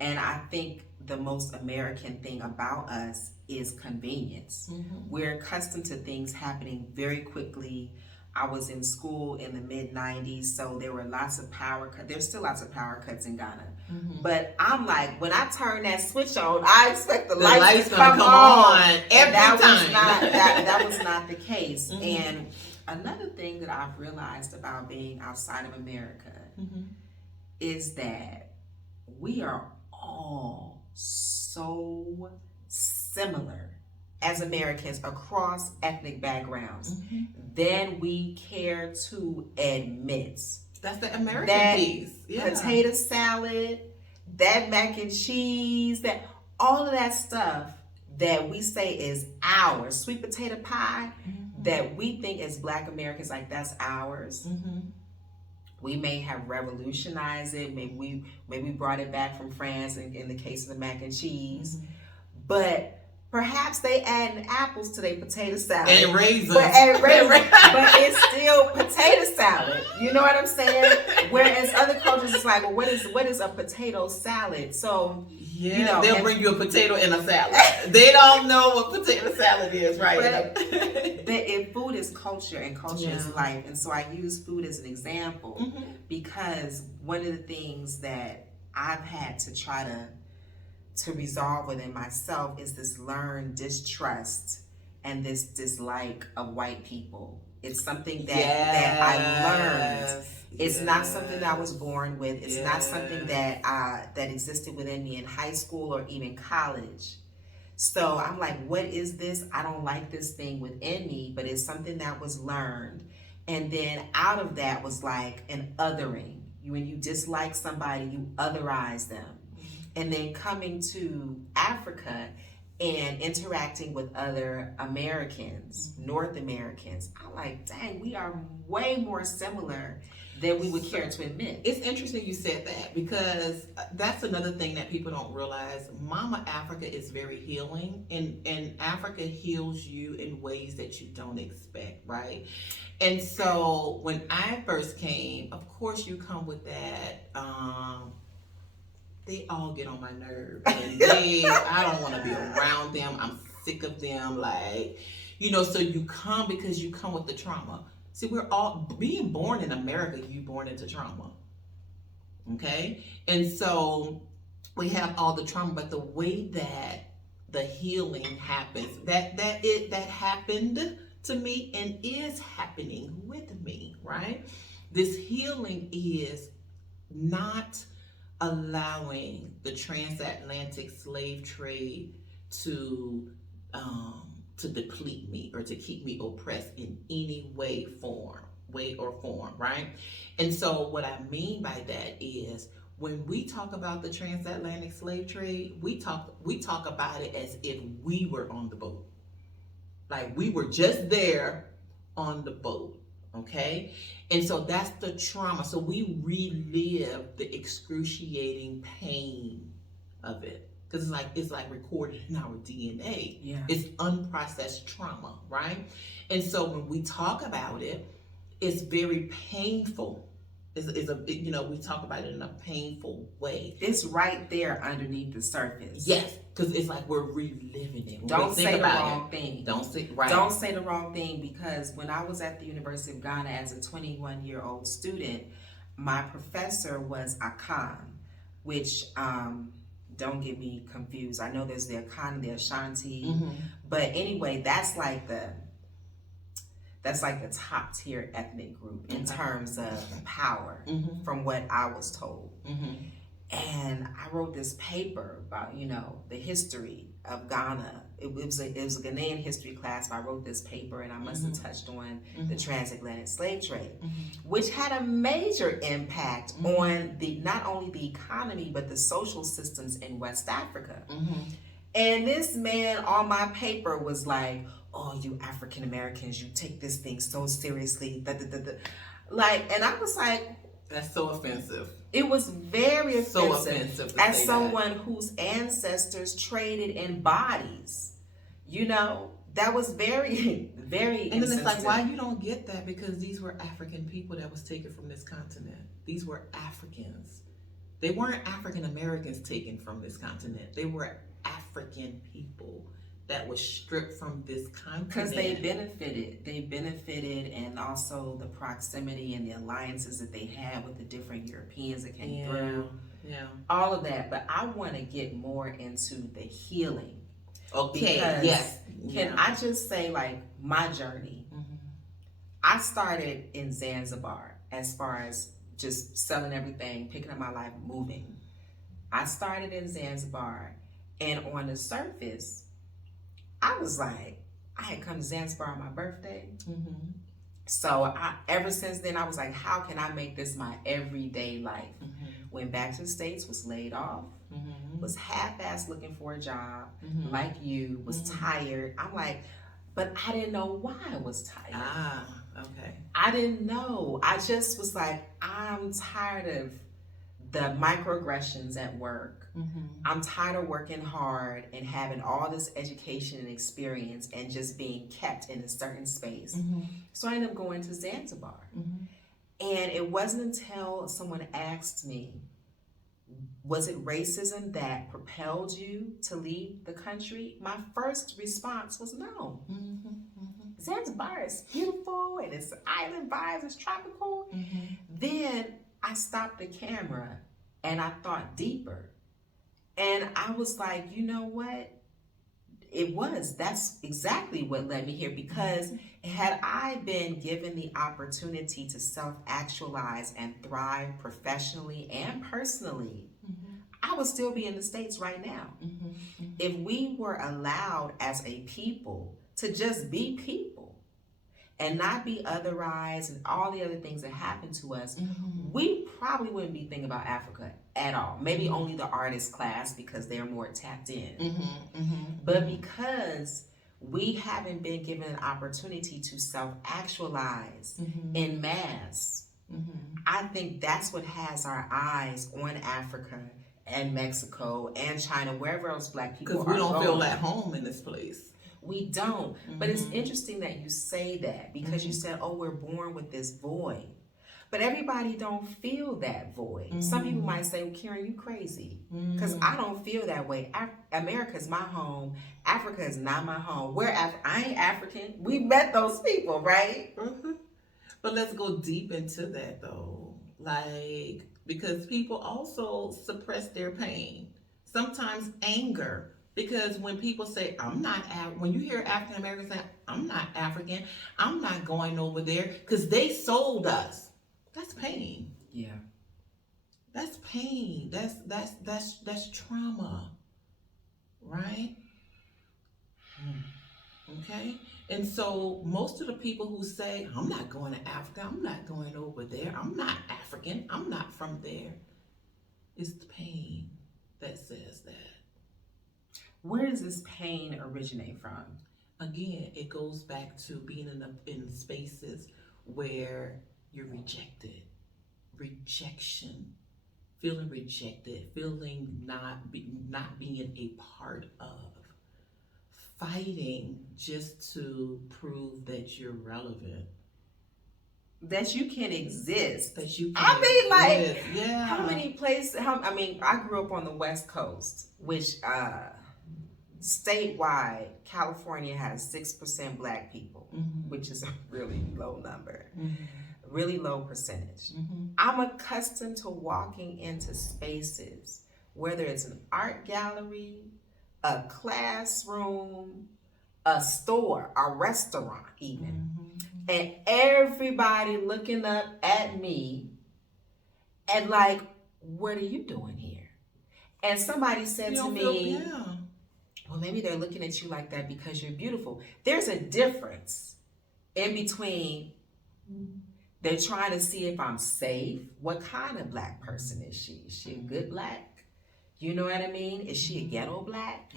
And I think the most American thing about us is convenience. We're accustomed to things happening very quickly. I was in school in the mid-90s, so there were lots of power cuts. There's still lots of power cuts in Ghana. But I'm like, when I turn that switch on, I expect the lights to come on every time. That was not the case. And another thing that I've realized about being outside of America is that we are all so similar as Americans across ethnic backgrounds than we care to admit. That's the American piece. Potato salad, that mac and cheese, that all of that stuff that we say is ours, sweet potato pie, that we think as Black Americans, like, that's ours. We may have revolutionized it. Maybe we brought it back from France in the case of the mac and cheese. But perhaps they add apples to their potato salad. And raisins. But it's still potato salad. You know what I'm saying? Whereas other cultures, it's like, well, what is a potato salad? So, you know, they'll bring you a potato in a salad. They don't know what potato salad is, right? But food is culture, and culture is life. And so I use food as an example because one of the things that I've had to try to resolve within myself is this learned distrust and this dislike of white people. It's something that I learned. It's not something that I was born with. It's not something that that existed within me in high school or even college. So I'm like, what is this? I don't like this thing within me, but it's something that was learned. And then out of that was like an othering. When you dislike somebody, you otherize them. And then coming to Africa and interacting with other Americans, North Americans, I'm like, dang, we are way more similar than we would care to admit. It's interesting you said that, because that's another thing that people don't realize. Mama Africa is very healing, and Africa heals you in ways that you don't expect, right? And so when I first came, of course you come with that, they all get on my nerves, and I don't want to be around them. I'm sick of them. Like, you know, so you come because you come with the trauma. See, we're all being born in America, you born into trauma. Okay? And so we have all the trauma, but the way that the healing happens, that happened to me and is happening with me, right? This healing is not allowing the transatlantic slave trade to deplete me or to keep me oppressed in any way or form, right? And so what I mean by that is when we talk about the transatlantic slave trade, we talk about it as if we were on the boat. Like we were just there on the boat, okay? And so that's the trauma. So we relive the excruciating pain of it because it's like recorded in our DNA. Yeah. It's unprocessed trauma, right? And so when we talk about it, it's very painful. We talk about it in a painful way. It's right there underneath the surface. Yes, because it's like we're reliving it. Don't say the wrong thing. Don't say the wrong thing, because when I was at the University of Ghana as a 21-year-old student, my professor was Akan, which don't get me confused. I know there's the Akan, the Ashanti, but anyway, that's like the top tier ethnic group in terms of power, from what I was told. And I wrote this paper about, the history of Ghana. It was a Ghanaian history class, but I wrote this paper and I must have touched on the transatlantic slave trade, which had a major impact on not only the economy, but the social systems in West Africa. And this man on my paper was like, oh, you African Americans, you take this thing so seriously. Like, and I was like, that's so offensive. It was very offensive. So offensive as someone whose ancestors traded in bodies. That was very, very And then it's like, why you don't get that? Because these were African people that was taken from this continent. These were Africans. They weren't African Americans taken from this continent. They were African people that was stripped from this continent. Because they benefited, and also the proximity and the alliances that they had with the different Europeans that came through. Yeah. All of that. But I want to get more into the healing. Okay, because yes. Can I just say, like, my journey? I started in Zanzibar as far as just selling everything, picking up my life, moving. I started in Zanzibar, and on the surface, I was like, I had come to Zanzibar on my birthday. So ever since then, I was like, how can I make this my everyday life? Went back to the States, was laid off, was half-assed looking for a job, like you, was tired. I'm like, but I didn't know why I was tired. Okay. I didn't know. I just was like, I'm tired of the microaggressions at work. I'm tired of working hard and having all this education and experience and just being kept in a certain space. So I ended up going to Zanzibar. And it wasn't until someone asked me, was it racism that propelled you to leave the country? My first response was no. Zanzibar is beautiful and it's island vibes, it's tropical. Then I stopped the camera and I thought deeper. And I was like, you know what? That's exactly what led me here, because had I been given the opportunity to self-actualize and thrive professionally and personally, I would still be in the States right now. If we were allowed as a people to just be people and not be otherized and all the other things that happen to us, we probably wouldn't be thinking about Africa at all. Maybe only the artist class, because they're more tapped in. But because we haven't been given an opportunity to self-actualize in mass, I think that's what has our eyes on Africa and Mexico and China, wherever else Black people are going. Because we don't feel at home in this place. We don't. But it's interesting that you say that, because you said, oh, we're born with this void. But everybody don't feel that void. Some people might say, well, Karen, you crazy. Because I don't feel that way. America's my home. Africa is not my home. I ain't African. We met those people, right? But let's go deep into that, though. Like, because people also suppress their pain. Sometimes anger. Because when people say, when you hear African Americans say, I'm not African, I'm not going over there, because they sold us. That's pain. Yeah. That's pain. That's trauma, right? Okay. And so most of the people who say, I'm not going to Africa, I'm not going over there, I'm not African, I'm not from there, it's the pain that says that. Where does this pain originate from? Again, it goes back to being in spaces where you're rejected, rejection, feeling rejected, feeling not being a part of, fighting just to prove that you're relevant, that you can exist. that you can I mean, exist. like, Yeah. how many places? I mean, I grew up on the West Coast, which statewide, California has 6% Black people, which is a really low number, really low percentage. I'm accustomed to walking into spaces, whether it's an art gallery, a classroom, a store, a restaurant even, and everybody looking up at me and like, what are you doing here? And somebody said to me, well, maybe they're looking at you like that because you're beautiful. There's a difference in between they're trying to see if I'm safe. What kind of Black person is she? Is she a good Black? You know what I mean? Is she a ghetto Black?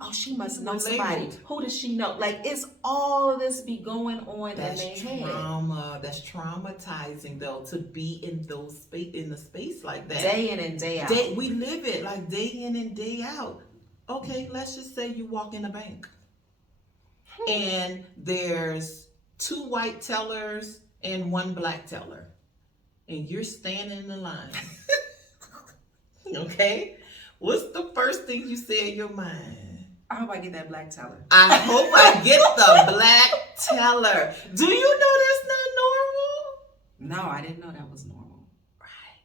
Oh, she must know somebody. Who does she know? Like, it's all of this be going on in their head. Trauma. That's traumatizing, though, to be in the space like that. Day in and day out. We live it like day in and day out. Okay, let's just say you walk in a bank and there's 2 white tellers and 1 Black teller, and you're standing in the line. Okay, what's the first thing you say in your mind? I hope I get that Black teller. I hope I get the Black teller. Do you know that's not normal? No, I didn't know that was normal. Right.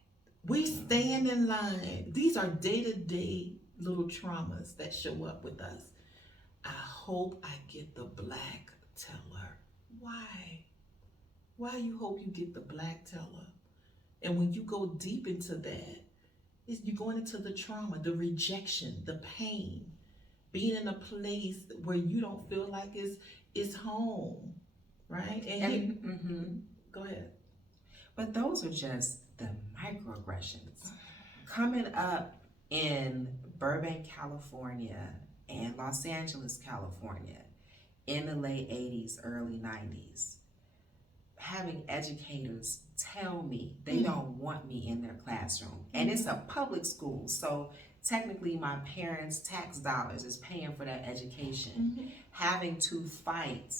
We stand in line. These are day-to-day little traumas that show up with us. I hope I get the Black teller. Why? Why you hope you get the Black teller? And when you go deep into that, you're going into the trauma, the rejection, the pain, being in a place where you don't feel like it's home, right? Go ahead. But those are just the microaggressions. Coming up in Burbank, California, and Los Angeles, California, in the late 80s, early 90s, having educators tell me they don't want me in their classroom. And it's a public school, so technically my parents' tax dollars is paying for that education. Having to fight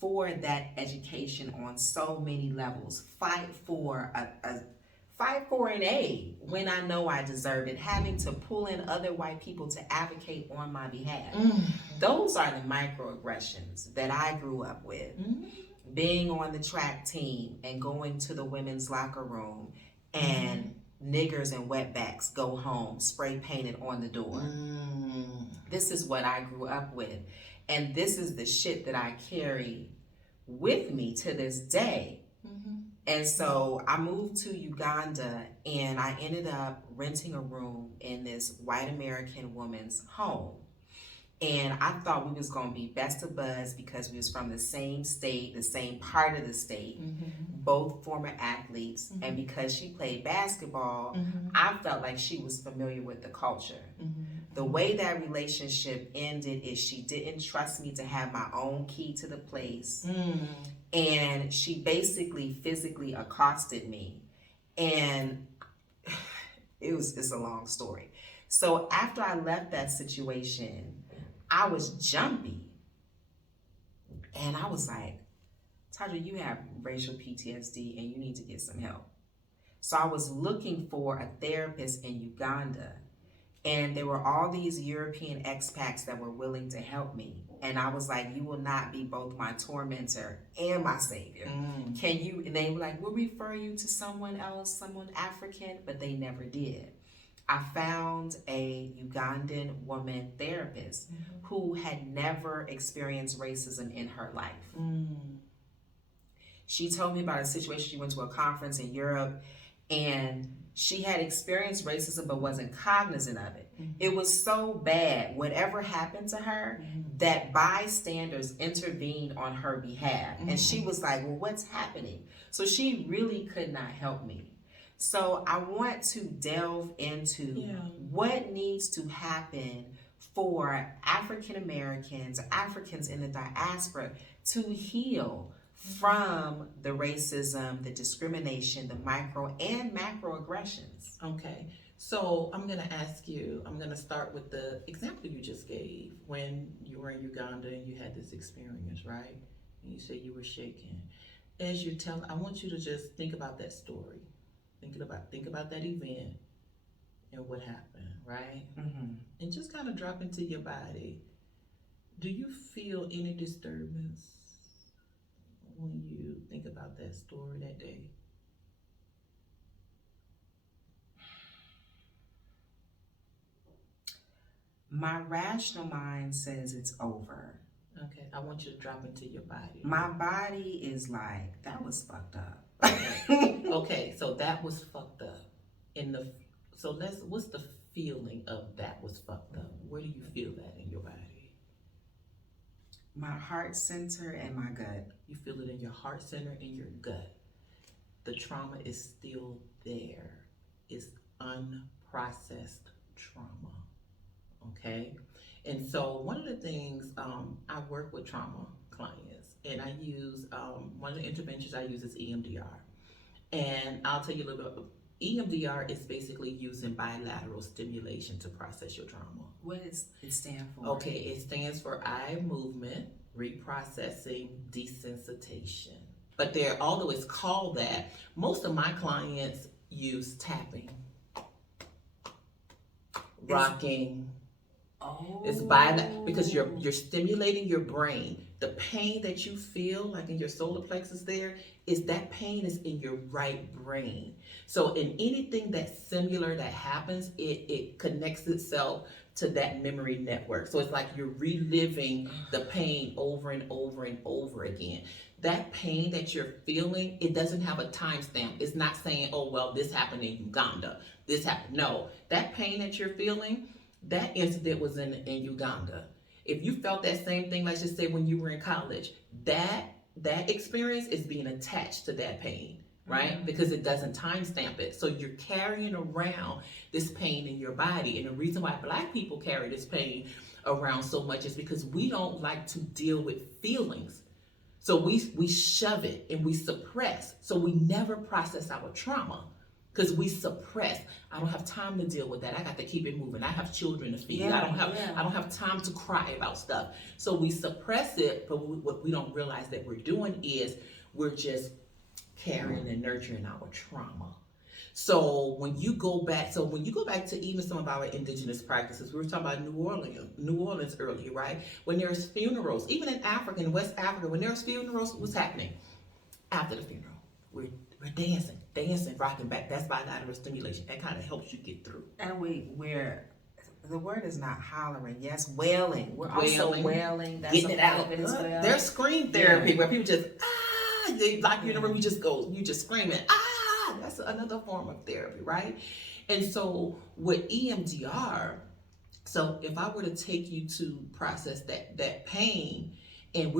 for that education on so many levels. Fight for an A when I know I deserve it. Having to pull in other white people to advocate on my behalf. Those are the microaggressions that I grew up with. Being on the track team and going to the women's locker room and niggers and wetbacks go home, spray painted on the door. This is what I grew up with. And this is the shit that I carry with me to this day. And so I moved to Uganda and I ended up renting a room in this white American woman's home. And I thought we was gonna be best of buds because we was from the same state, the same part of the state, both former athletes. And because she played basketball, I felt like she was familiar with the culture. The way that relationship ended is she didn't trust me to have my own key to the place. And she basically physically accosted me. And it's a long story. So after I left that situation, I was jumpy. And I was like, Taja, you have racial PTSD and you need to get some help. So I was looking for a therapist in Uganda. And there were all these European expats that were willing to help me. And I was like, you will not be both my tormentor and my savior. Can you? And they were like, we'll refer you to someone else, someone African, but they never did. I found a Ugandan woman therapist who had never experienced racism in her life. She told me about a situation. She went to a conference in Europe and she had experienced racism but wasn't cognizant of it. Mm-hmm. It was so bad, whatever happened to her, that bystanders intervened on her behalf. And she was like, well, what's happening? So she really could not help me. So I want to delve into what needs to happen for African Americans, Africans in the diaspora, to heal from the racism, the discrimination, the micro and macro aggressions. Okay, so I'm going to ask you, I'm going to start with the example you just gave when you were in Uganda and you had this experience, right? And you said you were shaking. As you tell, I want you to just think about that story. Think about that event and what happened, right? And just kind of drop into your body. Do you feel any disturbance when you think about that story that day? My rational mind says it's over. Okay, I want you to drop into your body. My body is like, that was fucked up. Okay, so that was fucked up. What's the feeling of that was fucked up? Where do you feel that in your body? My heart center and my gut. You feel it in your heart center and your gut. The trauma is still there. It's unprocessed trauma. Okay? And so one of the things, I work with trauma clients, and I use, one of the interventions I use is EMDR. And I'll tell you a little bit. EMDR is basically using bilateral stimulation to process your trauma. What does it stand for? Okay, it stands for eye movement, reprocessing, desensitization. But although it's called that, most of my clients use tapping, rocking. It's because you're stimulating your brain. The pain that you feel, like in your solar plexus there, is that pain is in your right brain. So in anything that's similar that happens, it connects itself to that memory network. So it's like you're reliving the pain over and over and over again. That pain that you're feeling, it doesn't have a timestamp. It's not saying, oh, well, this happened in Uganda. This happened. No, that pain that you're feeling, that incident was in Uganda. If you felt that same thing, let's just say when you were in college, that experience is being attached to that pain, right? Because it doesn't timestamp it. So you're carrying around this pain in your body. And the reason why Black people carry this pain around so much is because we don't like to deal with feelings. So we shove it and we suppress. So we never process our trauma. Because we suppress. I don't have time to deal with that. I got to keep it moving. I have children to feed. I don't have time to cry about stuff. So we suppress it, but what we don't realize that we're doing is we're just carrying and nurturing our trauma. So when you go back to even some of our indigenous practices, we were talking about New Orleans earlier, right? When there's funerals, even in Africa, in West Africa, when there's funerals, what's happening? After the funeral, we're dancing, rocking back. That's bilateral stimulation. That kind of helps you get through. And we're the word is not hollering. Yes, wailing. We're also wailing. That's getting it out. There's scream therapy where people just they lock you in a room. You just screaming That's another form of therapy, right? And so with EMDR, so if I were to take you to process that pain, and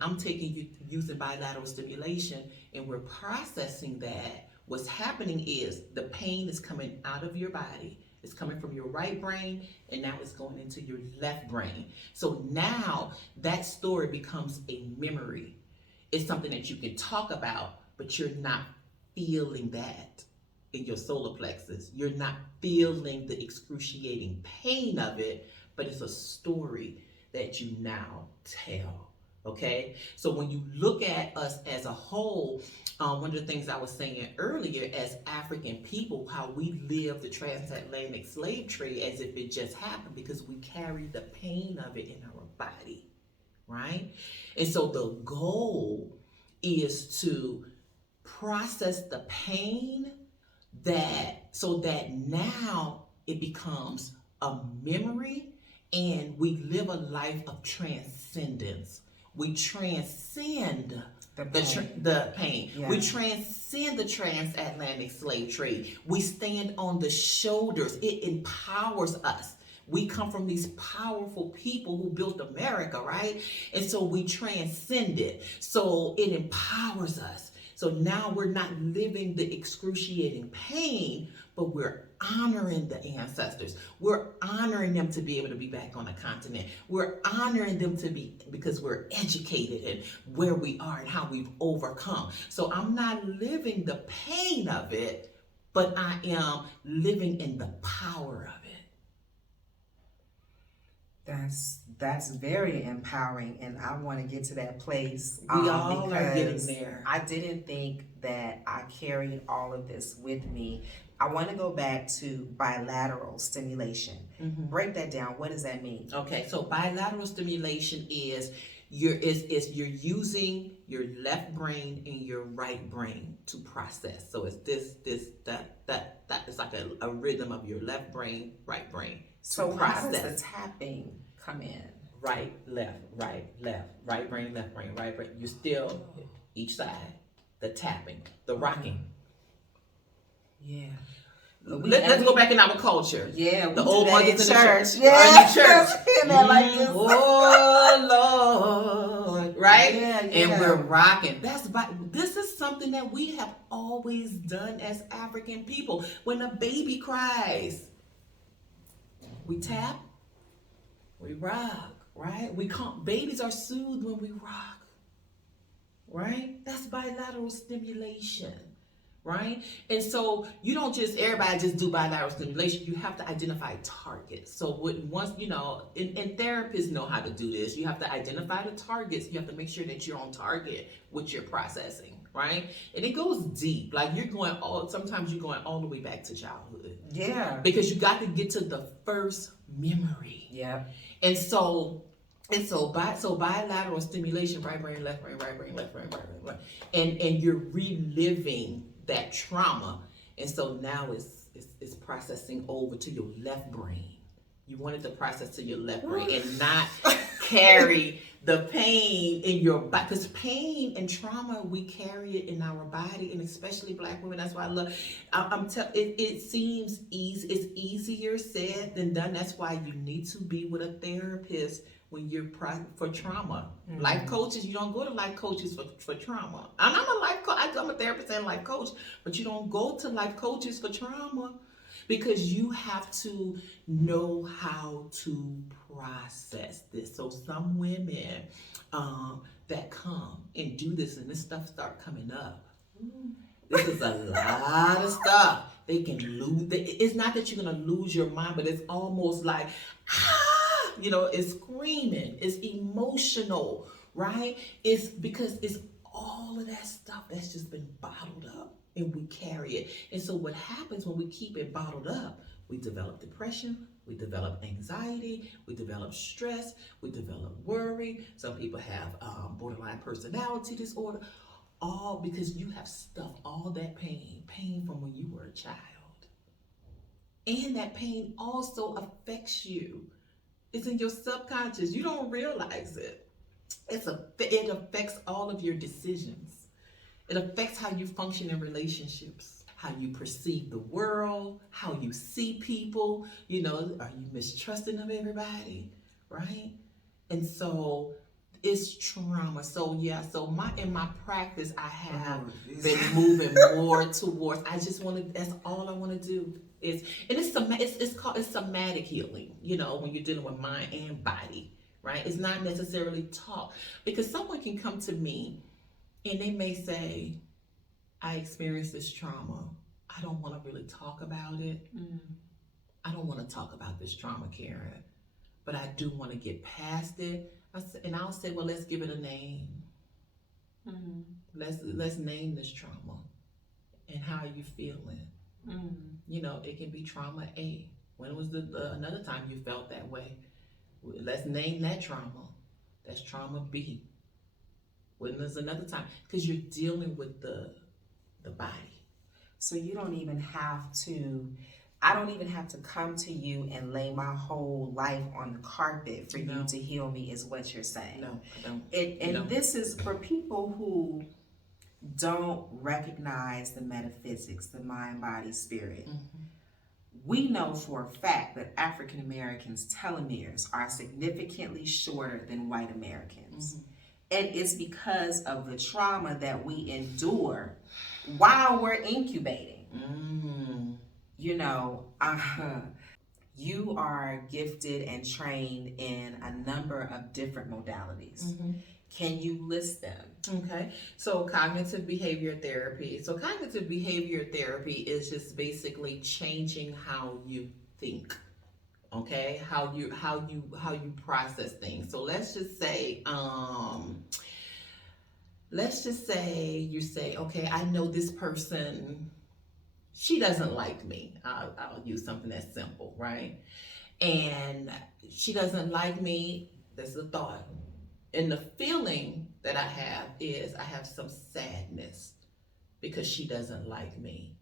I'm taking you using bilateral stimulation, and we're processing that, what's happening is the pain is coming out of your body. It's coming from your right brain, and now it's going into your left brain. So now that story becomes a memory. It's something that you can talk about, but you're not feeling that in your solar plexus. You're not feeling the excruciating pain of it, but it's a story that you now tell. Okay, so when you look at us as a whole, one of the things I was saying earlier, as African people, how we live the transatlantic slave trade as if it just happened, because we carry the pain of it in our body, right? And so the goal is to process the pain so that now it becomes a memory, and we live a life of transcendence. We transcend The pain. Yeah. We transcend the transatlantic slave trade. We stand on the shoulders. It empowers us. We come from these powerful people who built America, right? And so we transcend it. So it empowers us. So now we're not living the excruciating pain, but we're honoring the ancestors. We're honoring them to be able to be back on the continent. We're honoring them to be, because we're educated and where we are and how we've overcome. So I'm not living the pain of it, but I am living in the power of it. That's very empowering, and I want to get to that place. We all are getting there. I didn't think that I carried all of this with me. I want to go back to bilateral stimulation. Break that down. What does that mean? Okay, so bilateral stimulation is you're using your left brain and your right brain to process. So it's that it's like a rhythm of your left brain, right brain. So how does the tapping come in? Right, left, right brain, left brain, right brain. You still each side, the tapping, the rocking. Yeah. Let's go back in our culture. Yeah, the old mothers in the church. Yeah, in the church. Like this. Oh Lord, right? Yeah. And we're rocking. This is something that we have always done as African people. When a baby cries, we tap, we rock, right? Babies are soothed when we rock, right? That's bilateral stimulation. Right? And so you don't everybody just do bilateral stimulation. You have to identify targets. So once, and therapists know how to do this. You have to identify the targets. You have to make sure that you're on target with your processing, right? And it goes deep. Like sometimes you're going all the way back to childhood. Yeah. Because you got to get to the first memory. Yeah. And so bilateral stimulation, right brain, left brain, right brain, left brain, right brain, right. And you're reliving that trauma, and so now it's processing over to your left brain. You want it to process to your left brain and not carry the pain in your body, because pain and trauma, we carry it in our body, and especially Black women. That's why I love. It seems easy. It's easier said than done. That's why you need to be with a therapist when you're for trauma. Life coaches, you don't go to life coaches for trauma. And I'm a life coach. I'm a therapist and life coach, but you don't go to life coaches for trauma, because you have to know how to process this. So some women that come and do this, and this stuff start coming up. This is a lot of stuff. They can lose. It's not that you're gonna lose your mind, but it's almost like it's screaming, it's emotional, right? It's because it's all of that stuff that's just been bottled up, and we carry it. And so what happens when we keep it bottled up? We develop depression, we develop anxiety, we develop stress, we develop worry. Some people have borderline personality disorder, all because you have stuffed all that pain from when you were a child. And that pain also affects you. It's in your subconscious. You don't realize it. It affects all of your decisions. It affects how you function in relationships, how you perceive the world, how you see people. Are you mistrusting of everybody, right? And so it's trauma. So in my practice, I have been moving more towards. That's all I want to do. It's called somatic healing, when you're dealing with mind and body, right? It's not necessarily talk, because someone can come to me and they may say, I experienced this trauma. I don't want to really talk about it. I don't want to talk about this trauma, Karen, but I do want to get past it. I'll say, well, let's give it a name. Let's name this trauma. And how are you feeling? It can be trauma A. When was another time you felt that way? Let's name that trauma. That's trauma B. When there's another time, because you're dealing with the body. So you don't even have to I don't even have to come to you and lay my whole life on the carpet for you to heal me, is what you're saying. No, I don't. And this is for people who don't recognize the metaphysics, the mind, body, spirit. Mm-hmm. We know for a fact that African Americans' telomeres are significantly shorter than white Americans. Mm-hmm. And it's because of the trauma that we endure while we're incubating. Mm-hmm. You know, you are gifted and trained in a number of different modalities. Mm-hmm. Can you list them? Okay, so cognitive behavior therapy. So cognitive behavior therapy is just basically changing how you think. Okay, how you process things. So let's just say you say, okay, I know this person, she doesn't like me. I'll use something that's simple, right? And she doesn't like me. That's a thought. And the feeling that I have is I have some sadness because she doesn't like me.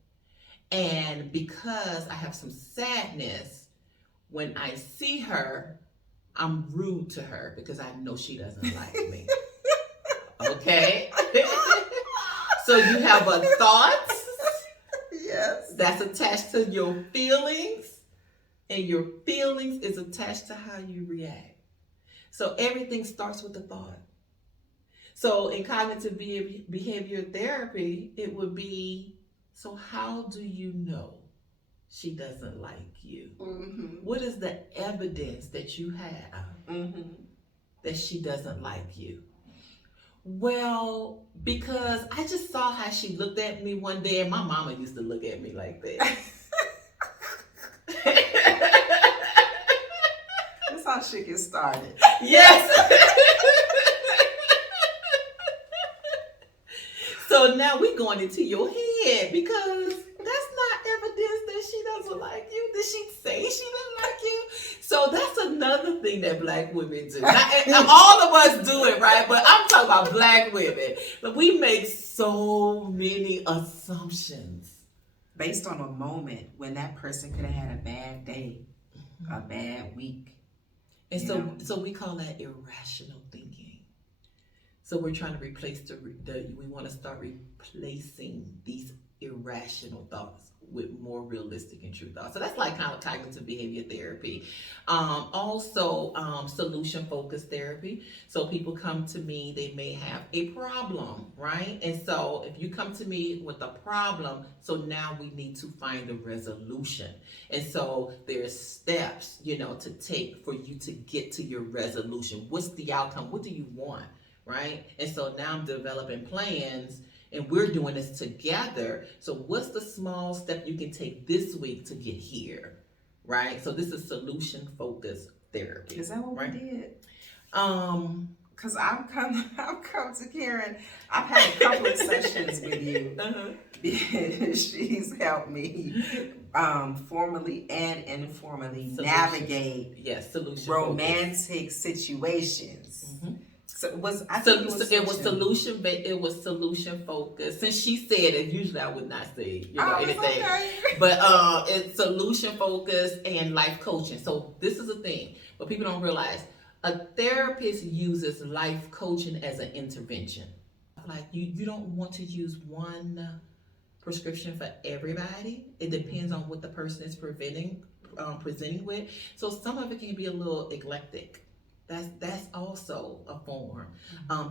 And because I have some sadness, when I see her, I'm rude to her because I know she doesn't like me. Okay? So you have a thought, yes, that's attached to your feelings, and your feelings is attached to how you react. So everything starts with a thought. So in cognitive behavior therapy, it would be, so how do you know she doesn't like you? Mm-hmm. What is the evidence that you have that she doesn't like you? Well, because I just saw how she looked at me one day, and my mama used to look at me like that. That's how shit gets started. Yes. So now we're going into your head because that's not evidence that she doesn't like you. Did she say she didn't like you? So that's another thing that Black women do. Now, all of us do it, right? But I'm talking about Black women. But we make so many assumptions. Based on a moment when that person could have had a bad day, a bad week. And so we call that irrational thinking. So we're trying to replace we want to start replacing these irrational thoughts with more realistic and true thoughts. So that's like kind of cognitive behavior therapy. Also, solution focused therapy. So people come to me, they may have a problem, right? And so if you come to me with a problem, so now we need to find a resolution. And so there's steps, to take for you to get to your resolution. What's the outcome? What do you want? Right? And so now I'm developing plans, and we're doing this together. So what's the small step you can take this week to get here? Right? So this is solution focused therapy. Is that what right? we did? Because I've come to Karen. I've had a couple of sessions with you. She's helped me formally and informally navigate solution romantic situations. Mm-hmm. So it was solution focused. Since she said it, usually I would not say anything. Okay. But it's solution focused and life coaching. So this is a thing, but people don't realize a therapist uses life coaching as an intervention. Like you don't want to use one prescription for everybody. It depends on what the person is presenting with. So some of it can be a little eclectic. That's also a form.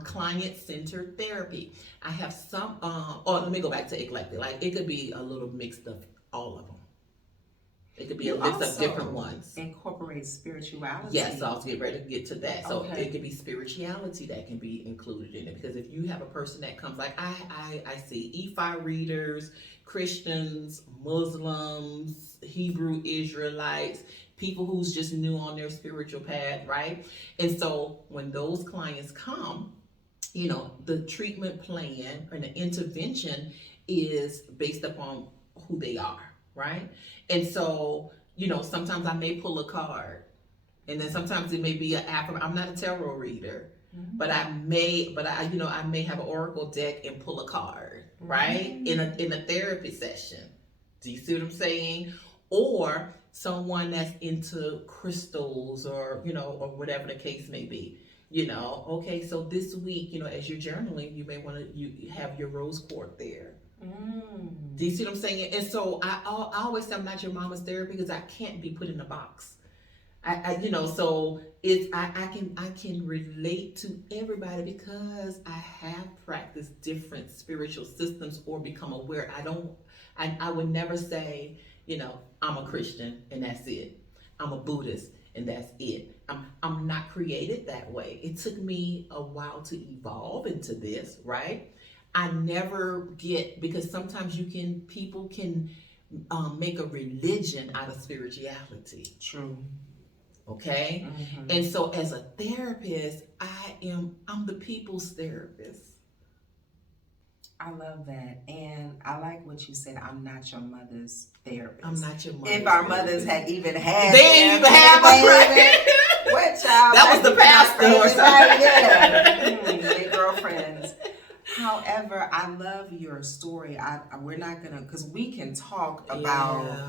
Client-centered therapy. I have some, let me go back to eclectic. Like it could be a little mixed of all of them. It could be a mix of different ones. Incorporate spirituality. Yes, so I was getting ready to get to that. So okay. It could be spirituality that can be included in it. Because if you have a person that comes, like I see EFI readers, Christians, Muslims, Hebrew Israelites, people who's just new on their spiritual path, right? And so when those clients come, the treatment plan or the intervention is based upon who they are, right? And so, sometimes I may pull a card, and then sometimes it may be I'm not a tarot reader, but I may have an oracle deck and pull a card, right? In a therapy session. Do you see what I'm saying? or someone that's into crystals, or or whatever the case may be. Okay, so this week, as you're journaling, you may want to you have your rose quartz there. Do you see what I'm saying? And so I always say I'm not your mama's therapy, because I can't be put in a box. So I can relate to everybody, because I have practiced different spiritual systems or become aware. I would never say, I'm a Christian and that's it. I'm a Buddhist and that's it. I'm not created that way. It took me a while to evolve into this, right? I never get, because sometimes people can make a religion out of spirituality. True. Okay? Mm-hmm. And so as a therapist, I'm the people's therapist. I love that. And I like what you said, I'm not your mother's therapist. I'm not your mother's If our therapist. mothers had even had they didn't even have a right. What child? That was the pastor or something. Their girlfriends. However, I love your story. We're not gonna, because we can talk about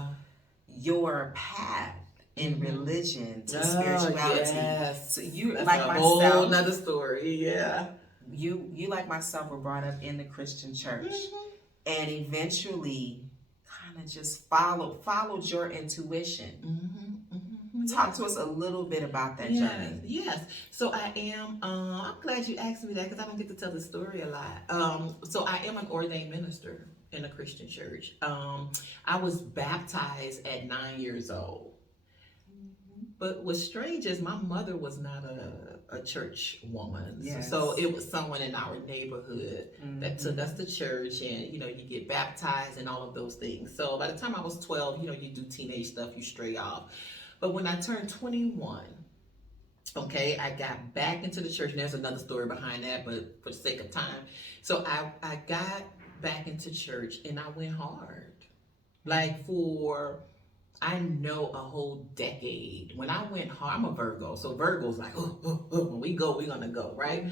your path in religion to spirituality. Yes. So you, that's like a myself, whole nother story. Yeah. You like myself were brought up in the Christian church, and eventually kind of just followed your intuition. Talk to us a little bit about that journey. Yes. So I am, I'm glad you asked me that, because I don't get to tell the story a lot. So I am an ordained minister in a Christian church. I was baptized at 9 years old. But what's strange is my mother was not a church woman. Yes. So it was someone in our neighborhood that took us to church, and you get baptized and all of those things. So by the time I was 12, you do teenage stuff, you stray off. But when I turned 21, okay, I got back into the church, and there's another story behind that, but for the sake of time. So I got back into church, and I went hard. Like for, I know, a whole decade. When I went hard, I'm a Virgo, so Virgo's like, when we go, we're gonna go, right?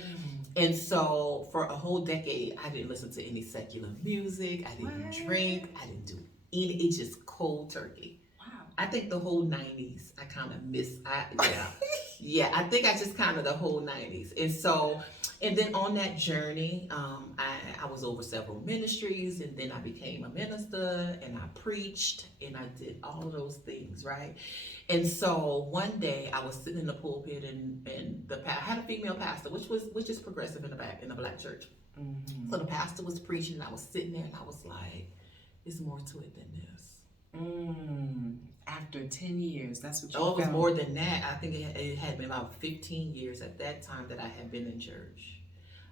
And so for a whole decade, I didn't listen to any secular music, I didn't drink, I didn't do any, it's just cold turkey. I think the whole 90s, I kind of miss, I think I just kind of the whole 90s. And so, and then on that journey, I was over several ministries, and then I became a minister, and I preached, and I did all of those things, right? And so one day I was sitting in the pulpit, and I had a female pastor, which is progressive in the black church. So the pastor was preaching, and I was sitting there, and I was like, there's more to it than this. After 10 years, that's what you felt? It was more than that. I think it had been about 15 years at that time that I had been in church.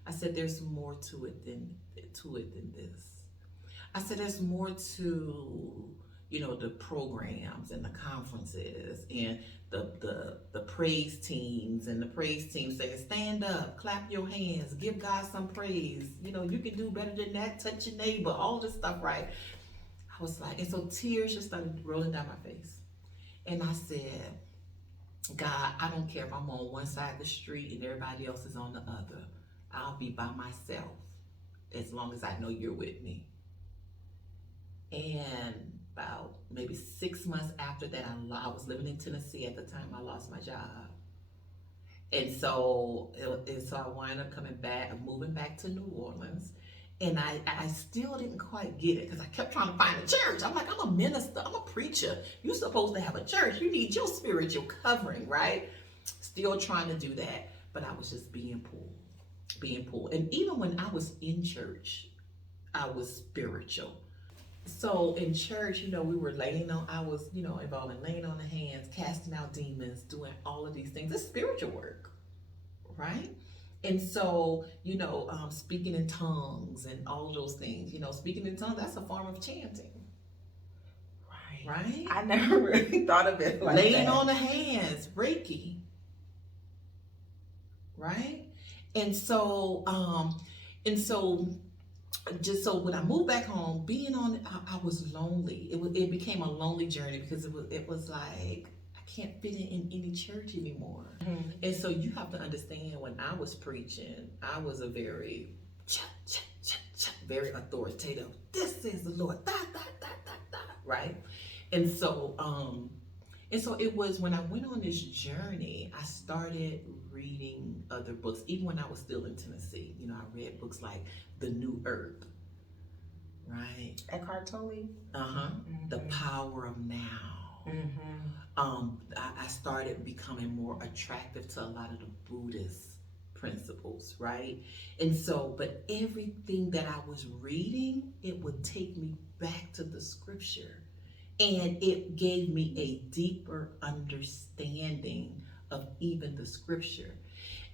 I said, there's more to it than this. I said, there's more to, the programs and the conferences and the praise teams, and the praise teams say, stand up, clap your hands, give God some praise. You can do better than that, touch your neighbor, all this stuff, right? I was like, and so tears just started rolling down my face. And I said, God, I don't care if I'm on one side of the street and everybody else is on the other. I'll be by myself as long as I know you're with me. And about maybe 6 months after that, I was living in Tennessee at the time. I lost my job. And so I wound up moving back to New Orleans. And I still didn't quite get it, because I kept trying to find a church. I'm like, I'm a minister, I'm a preacher. You're supposed to have a church. You need your spiritual covering, right? Still trying to do that. But I was just being pulled. And even when I was in church, I was spiritual. So in church, we were I was, involved in laying on the hands, casting out demons, doing all of these things. It's spiritual work, right? And so, speaking in tongues and all those things, speaking in tongues, that's a form of chanting. Right? I never really thought of it like laying that. on the hands, Reiki. Right? And so just so when I moved back home, I was lonely. It became a lonely journey, because it was like, can't fit in any church anymore. And so you have to understand, when I was preaching, I was a very very authoritative. This is the Lord, right? And so it was when I went on this journey, I started reading other books. Even when I was still in Tennessee, I read books like The New Earth, right? Eckhart Tolle. The Power of Now. I started becoming more attractive to a lot of the Buddhist principles, right? And so, but everything that I was reading, it would take me back to the scripture. And it gave me a deeper understanding of even the scripture.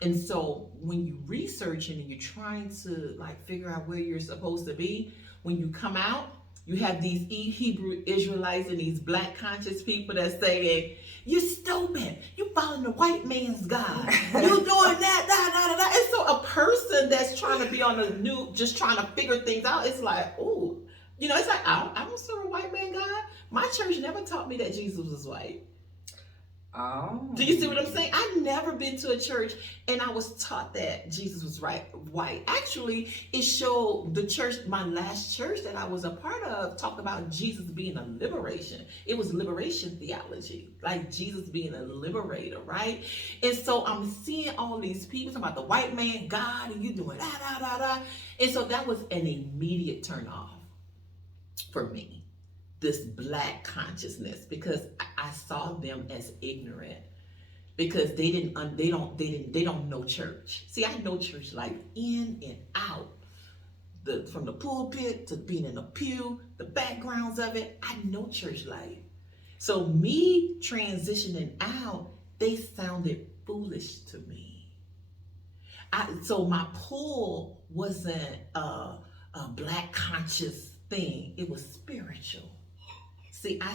And so when you researching and you're trying to like figure out where you're supposed to be, when you come out, you have these Hebrew Israelites and these black conscious people that say, you're stupid. You following the white man's God. You doing that. And so a person that's trying to be on the new, just trying to figure things out, it's like, ooh, it's like, I don't serve a white man God. My church never taught me that Jesus was white. Oh. Do you see what I'm saying? I've never been to a church and I was taught that Jesus was white. Actually, it showed the church, my last church that I was a part of, talked about Jesus being a liberation. It was liberation theology, like Jesus being a liberator, right? And so I'm seeing all these people talking about the white man God and you doing da. And so that was an immediate turn off for me. This black consciousness, because I saw them as ignorant, because they don't know church. See, I know church life in and out, from the pulpit to being in the pew, the backgrounds of it. I know church life. So me transitioning out, they sounded foolish to me. So my pull wasn't a black conscious thing. It was spiritual. See, I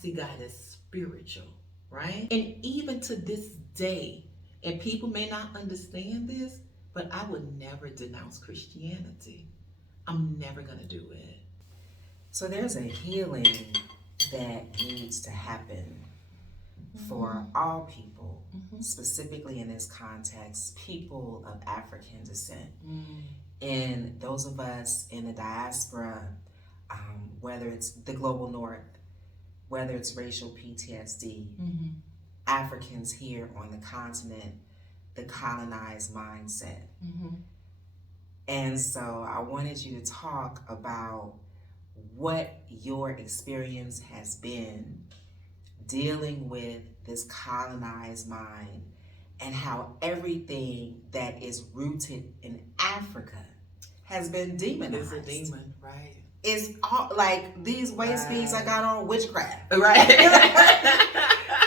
see God as spiritual, right? And even to this day, and people may not understand this, but I would never denounce Christianity. I'm never going to do it. So there's a healing that needs to happen for all people, specifically in this context, people of African descent. And those of us in the diaspora, whether it's the global north, whether it's racial PTSD, Africans here on the continent, the colonized mindset. And so I wanted you to talk about what your experience has been dealing with this colonized mind and how everything that is rooted in Africa has been demonized. It's a demon, right? It's all like these waist beads I got on, witchcraft. Right.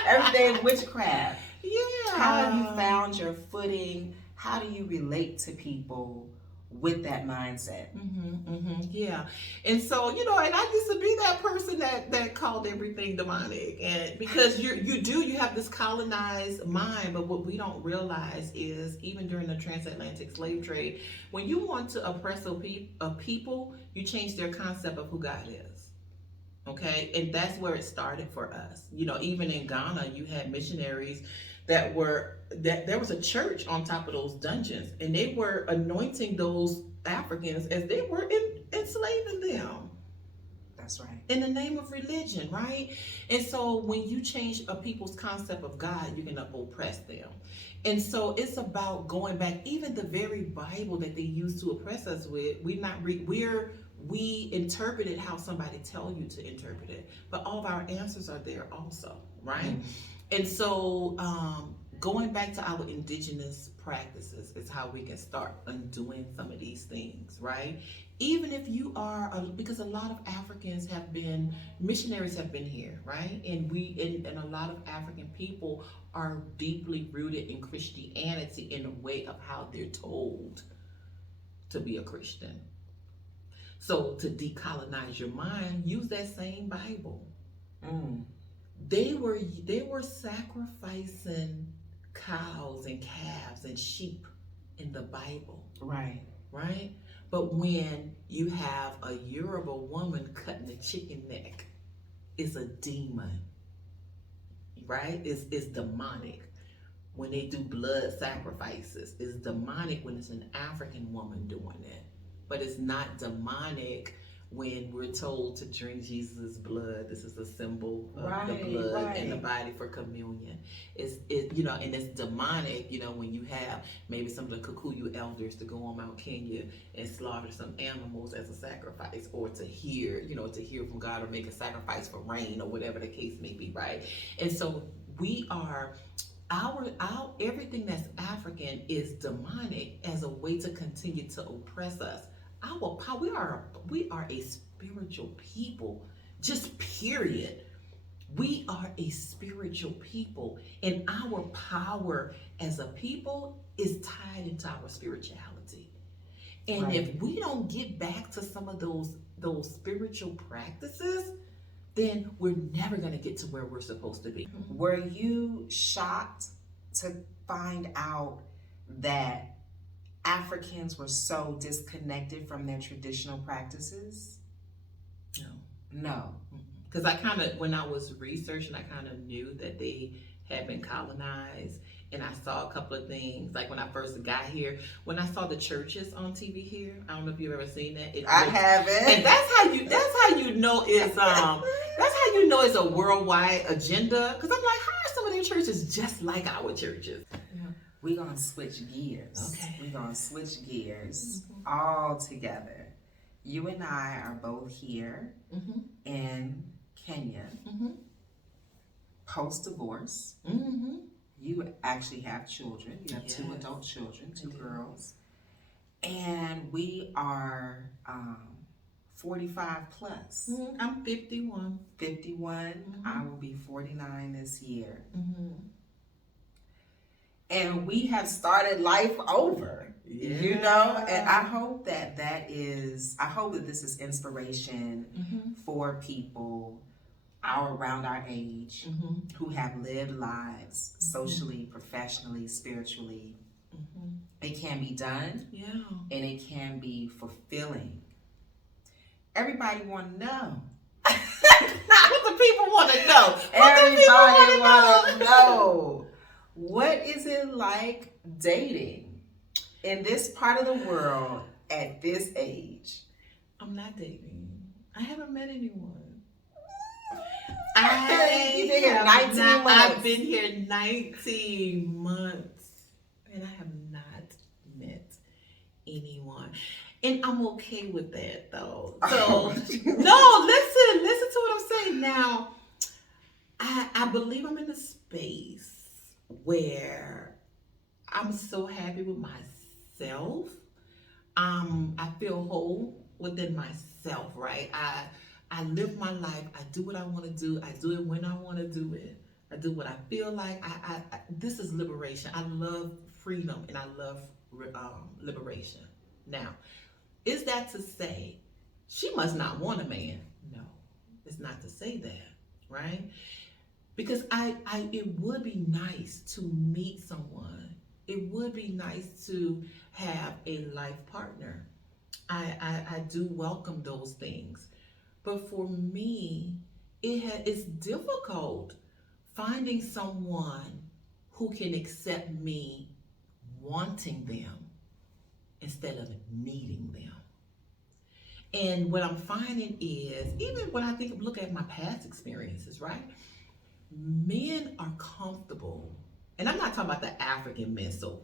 Everything witchcraft. Yeah. How have you found your footing? How do you relate to people with that mindset? Yeah. And so, and I used to be that person that called everything demonic. And because you have this colonized mind, but what we don't realize is even during the transatlantic slave trade, when you want to oppress a people, you change their concept of who God is. Okay? And that's where it started for us. Even in Ghana, you had missionaries that there was a church on top of those dungeons, and they were anointing those Africans as they were enslaving them. That's right. In the name of religion, right? And so when you change a people's concept of God, you're going to oppress them. And so it's about going back, even the very Bible that they used to oppress us with, we interpret it how somebody tell you to interpret it. But all of our answers are there also, right? And so going back to our indigenous practices is how we can start undoing some of these things, right? Even if you are, because a lot of missionaries have been here, right? And and a lot of African people are deeply rooted in Christianity in a way of how they're told to be a Christian. So to decolonize your mind, use that same Bible. They were sacrificing cows and calves and sheep in the Bible. Right. But when you have a Yoruba woman cutting a chicken neck, it's a demon. Right? It's demonic. When they do blood sacrifices, it's demonic when it's an African woman doing it. But it's not demonic when we're told to drink Jesus' blood. This is a symbol of Right, the blood and the right. body for communion. And it's demonic, when you have maybe some of the Kikuyu elders to go on Mount Kenya and slaughter some animals as a sacrifice, or to hear from God, or make a sacrifice for rain, or whatever the case may be, right? And so we are our everything that's African is demonic as a way to continue to oppress us. Our power, we are a spiritual people, just period. We are a spiritual people, and our power as a people is tied into our spirituality. And Right. if we don't get back to some of those spiritual practices, then we're never going to get to where we're supposed to be. Were you shocked to find out that Africans were so disconnected from their traditional practices? No. Because when I was researching, I kind of knew that they had been colonized, and I saw a couple of things. Like when I first got here, when I saw the churches on TV here, I don't know if you've ever seen that. I haven't. And that's how you know it's a worldwide agenda. Because I'm like, how are some of their churches just like our churches? We're going to switch gears. Okay. We're going to switch gears all together. You and I are both here in Kenya, post-divorce. You actually have children. You have 2 adult children, 2 girls. And we are 45 plus. I'm 51. 51. I will be 49 this year. And we have started life over, and I hope that this is inspiration for people around our age who have lived lives socially, professionally, spiritually. It can be done, and it can be fulfilling. Everybody want to know. What the people want to know? Everybody want to know. What is it like dating in this part of the world at this age? I'm not dating. I haven't met anyone. You've been here 19 months. I've been here 19 months, and I have not met anyone. And I'm okay with that, though. So, no, listen to what I'm saying. Now, I believe I'm in a space where I'm so happy with myself. I feel whole within myself, right? I live my life. I do what I want to do. I do it when I want to do it. I do what I feel like. This is liberation. I love freedom, and I love liberation. Now, is that to say she must not want a man? No, it's not to say that, right? Because it would be nice to meet someone. It would be nice to have a life partner. I do welcome those things. But for me, it's difficult finding someone who can accept me wanting them instead of needing them. And what I'm finding is, even when I look at my past experiences, right? Men are comfortable, and I'm not talking about the African men, so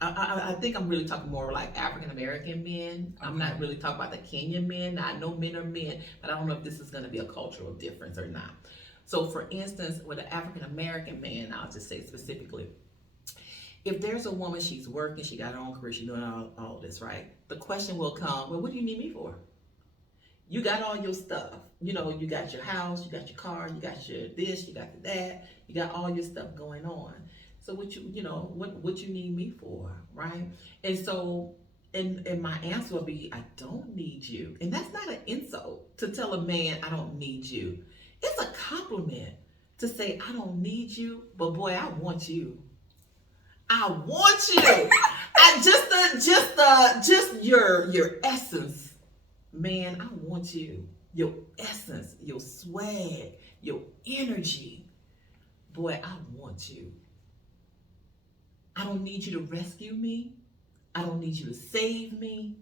I think I'm really talking more like African American men. I'm not really talking about the Kenyan men. Now, I know men are men, but I don't know if this is going to be a cultural difference or not. So for instance, with an African American man, I'll just say specifically, if there's a woman, she's working, she got her own career, she's doing all this, right? The question will come, well, what do you need me for? You got all your stuff. You got your house, you got your car, you got your this, you got that, you got all your stuff going on. So what you need me for, right? And so, and my answer will be, I don't need you. And that's not an insult to tell a man, I don't need you. It's a compliment to say, I don't need you, but boy, I want you. I want you. Just your essence, man. I want you. Your essence, your swag, your energy. Boy, I want you. I don't need you to rescue me. I don't need you to save me.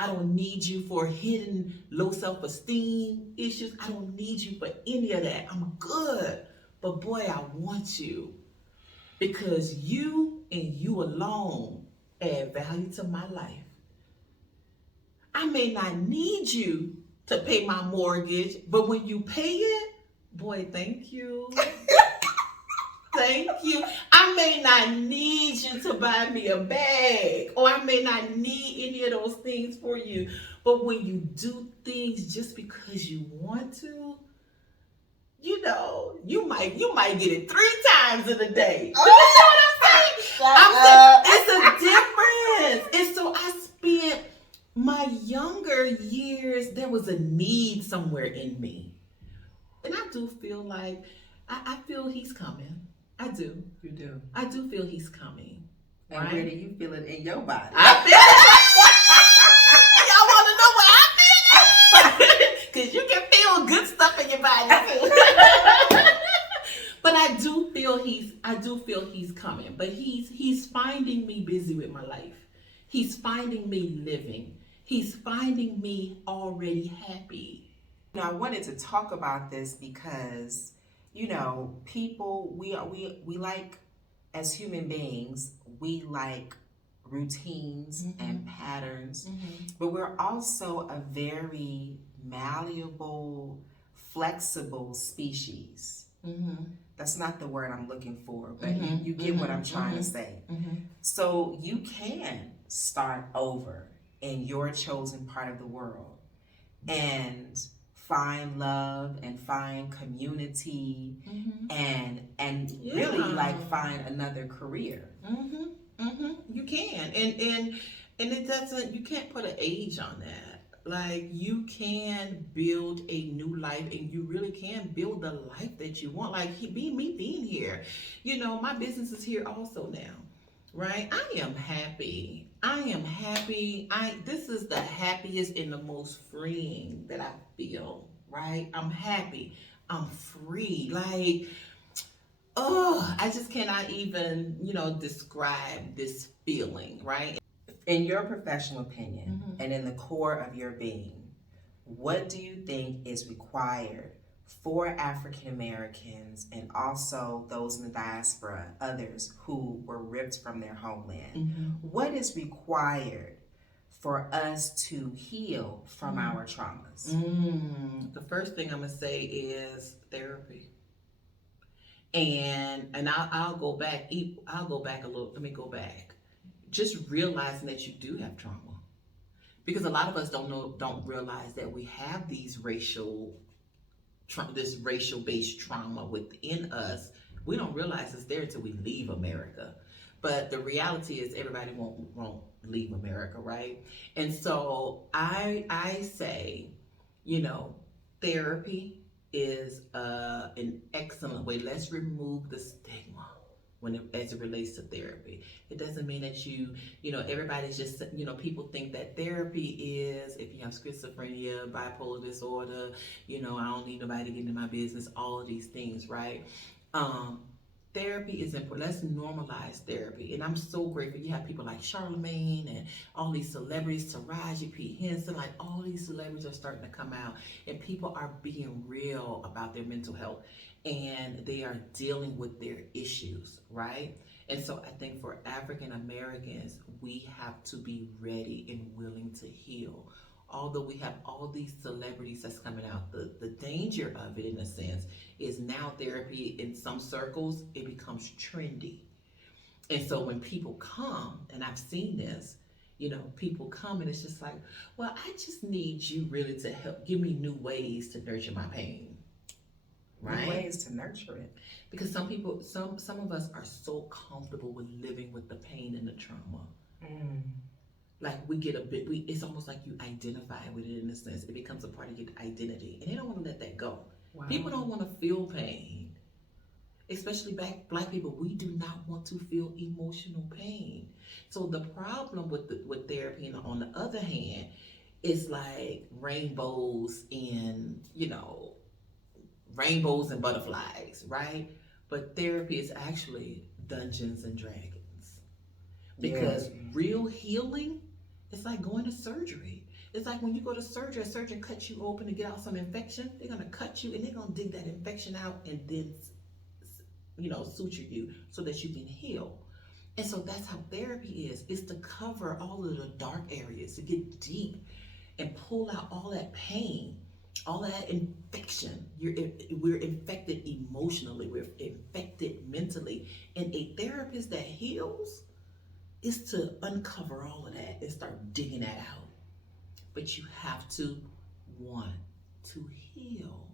I don't need you for hidden low self-esteem issues. I don't need you for any of that. I'm good. But boy, I want you because you and you alone add value to my life. I may not need you to pay my mortgage, but when you pay it, boy, thank you. Thank you. I may not need you to buy me a bag, or I may not need any of those things for you. But when you do things just because you want to, you might get it 3 times in a day. Oh, you know what I'm saying? It's a difference. And so I spent my younger years, there was a need somewhere in me. And I do feel like, I feel he's coming. I do. You do. I do feel he's coming. And right? where do you feel it in your body? I feel it. Y'all want to know where I feel it? Because you can feel good stuff in your body too. But I do feel he's coming. But he's finding me busy with my life. He's finding me living. He's finding me already happy. I wanted to talk about this because, people, we like, as human beings, we like routines and patterns, but we're also a very malleable, flexible species. That's not the word I'm looking for, but you get what I'm trying to say. So you can start over in your chosen part of the world and find love and find community and really like find another career. You can, and it doesn't. You can't put an age on that. Like, you can build a new life, and you really can build the life that you want. Like, me being here, my business is here also now, right? I am happy. This is the happiest and the most freeing that I feel, right? I'm happy. I'm free. Like, I just cannot even, describe this feeling, right? In your professional opinion and in the core of your being, what do you think is required for African Americans and also those in the diaspora, others who were ripped from their homeland? What is required for us to heal from our traumas? The first thing I'm gonna say is therapy. And I'll go back. I'll go back a little. Let me go back. Just realizing that you do have trauma, because a lot of us don't realize that we have these this racial-based trauma within us. We don't realize it's there until we leave America. But the reality is everybody won't leave America, right? And so I say, therapy is an excellent way. Let's remove the stigma as it relates to therapy. It doesn't mean that everybody's just, people think that therapy is, if you have schizophrenia, bipolar disorder, I don't need nobody to get into my business, all of these things, right? Therapy is important. Let's normalize therapy. And I'm so grateful. You have people like Charlemagne and all these celebrities, Taraji P. Henson, like all these celebrities are starting to come out, and people are being real about their mental health, and they are dealing with their issues, right? And so I think for African Americans, we have to be ready and willing to heal. Although we have all these celebrities that's coming out, the danger of it, in a sense, is now therapy in some circles, it becomes trendy. And so when people come, and I've seen this, people come and it's just like, well, I just need you really to help give me new ways to nurture my pain. Right? New ways to nurture it. Because some people, some of us are so comfortable with living with the pain and the trauma. Like it's almost like you identify with it in a sense. It becomes a part of your identity, and they don't want to let that go. Wow. People don't want to feel pain, especially black people. We do not want to feel emotional pain. So the problem with therapy, and on the other hand, is like rainbows and butterflies, right? But therapy is actually Dungeons and Dragons, because real healing, it's like going to surgery. It's like when you go to surgery, a surgeon cuts you open to get out some infection. They're gonna cut you and they're gonna dig that infection out and then, suture you so that you can heal. And so that's how therapy is. It's to cover all of the dark areas, to get deep and pull out all that pain, all that infection. We're infected emotionally, we're infected mentally. And a therapist that heals is to uncover all of that and start digging that out. But you have to want to heal.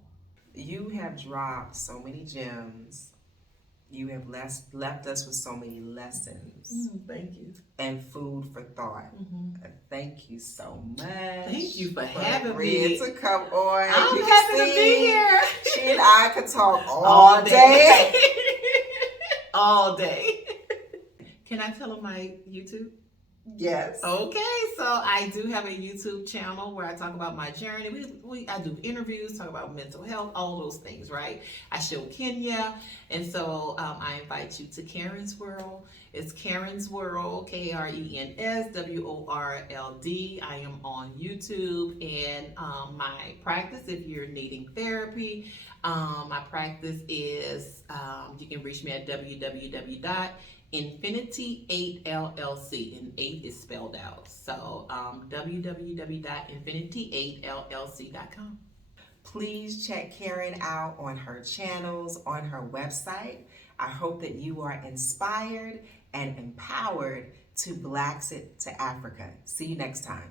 You have dropped so many gems. You have left us with so many lessons. Thank you. And food for thought. Thank you so much. Thank you for having me. To come on. I'm happy to be here. She and I could talk all day. All day. Can I tell them my YouTube? Yes. Okay, so I do have a YouTube channel where I talk about my journey. I do interviews, talk about mental health, all those things, right? I show Kenya, and so I invite you to Karen's World. It's Karen's World, KRENSWORLD. I am on YouTube, and my practice, if you're needing therapy, my practice is, you can reach me at www.Infinity8LLC, and 8 is spelled out. So www.infinity8llc.com. Please check Karen out on her channels, on her website. I hope that you are inspired and empowered to Blacks It to Africa. See you next time.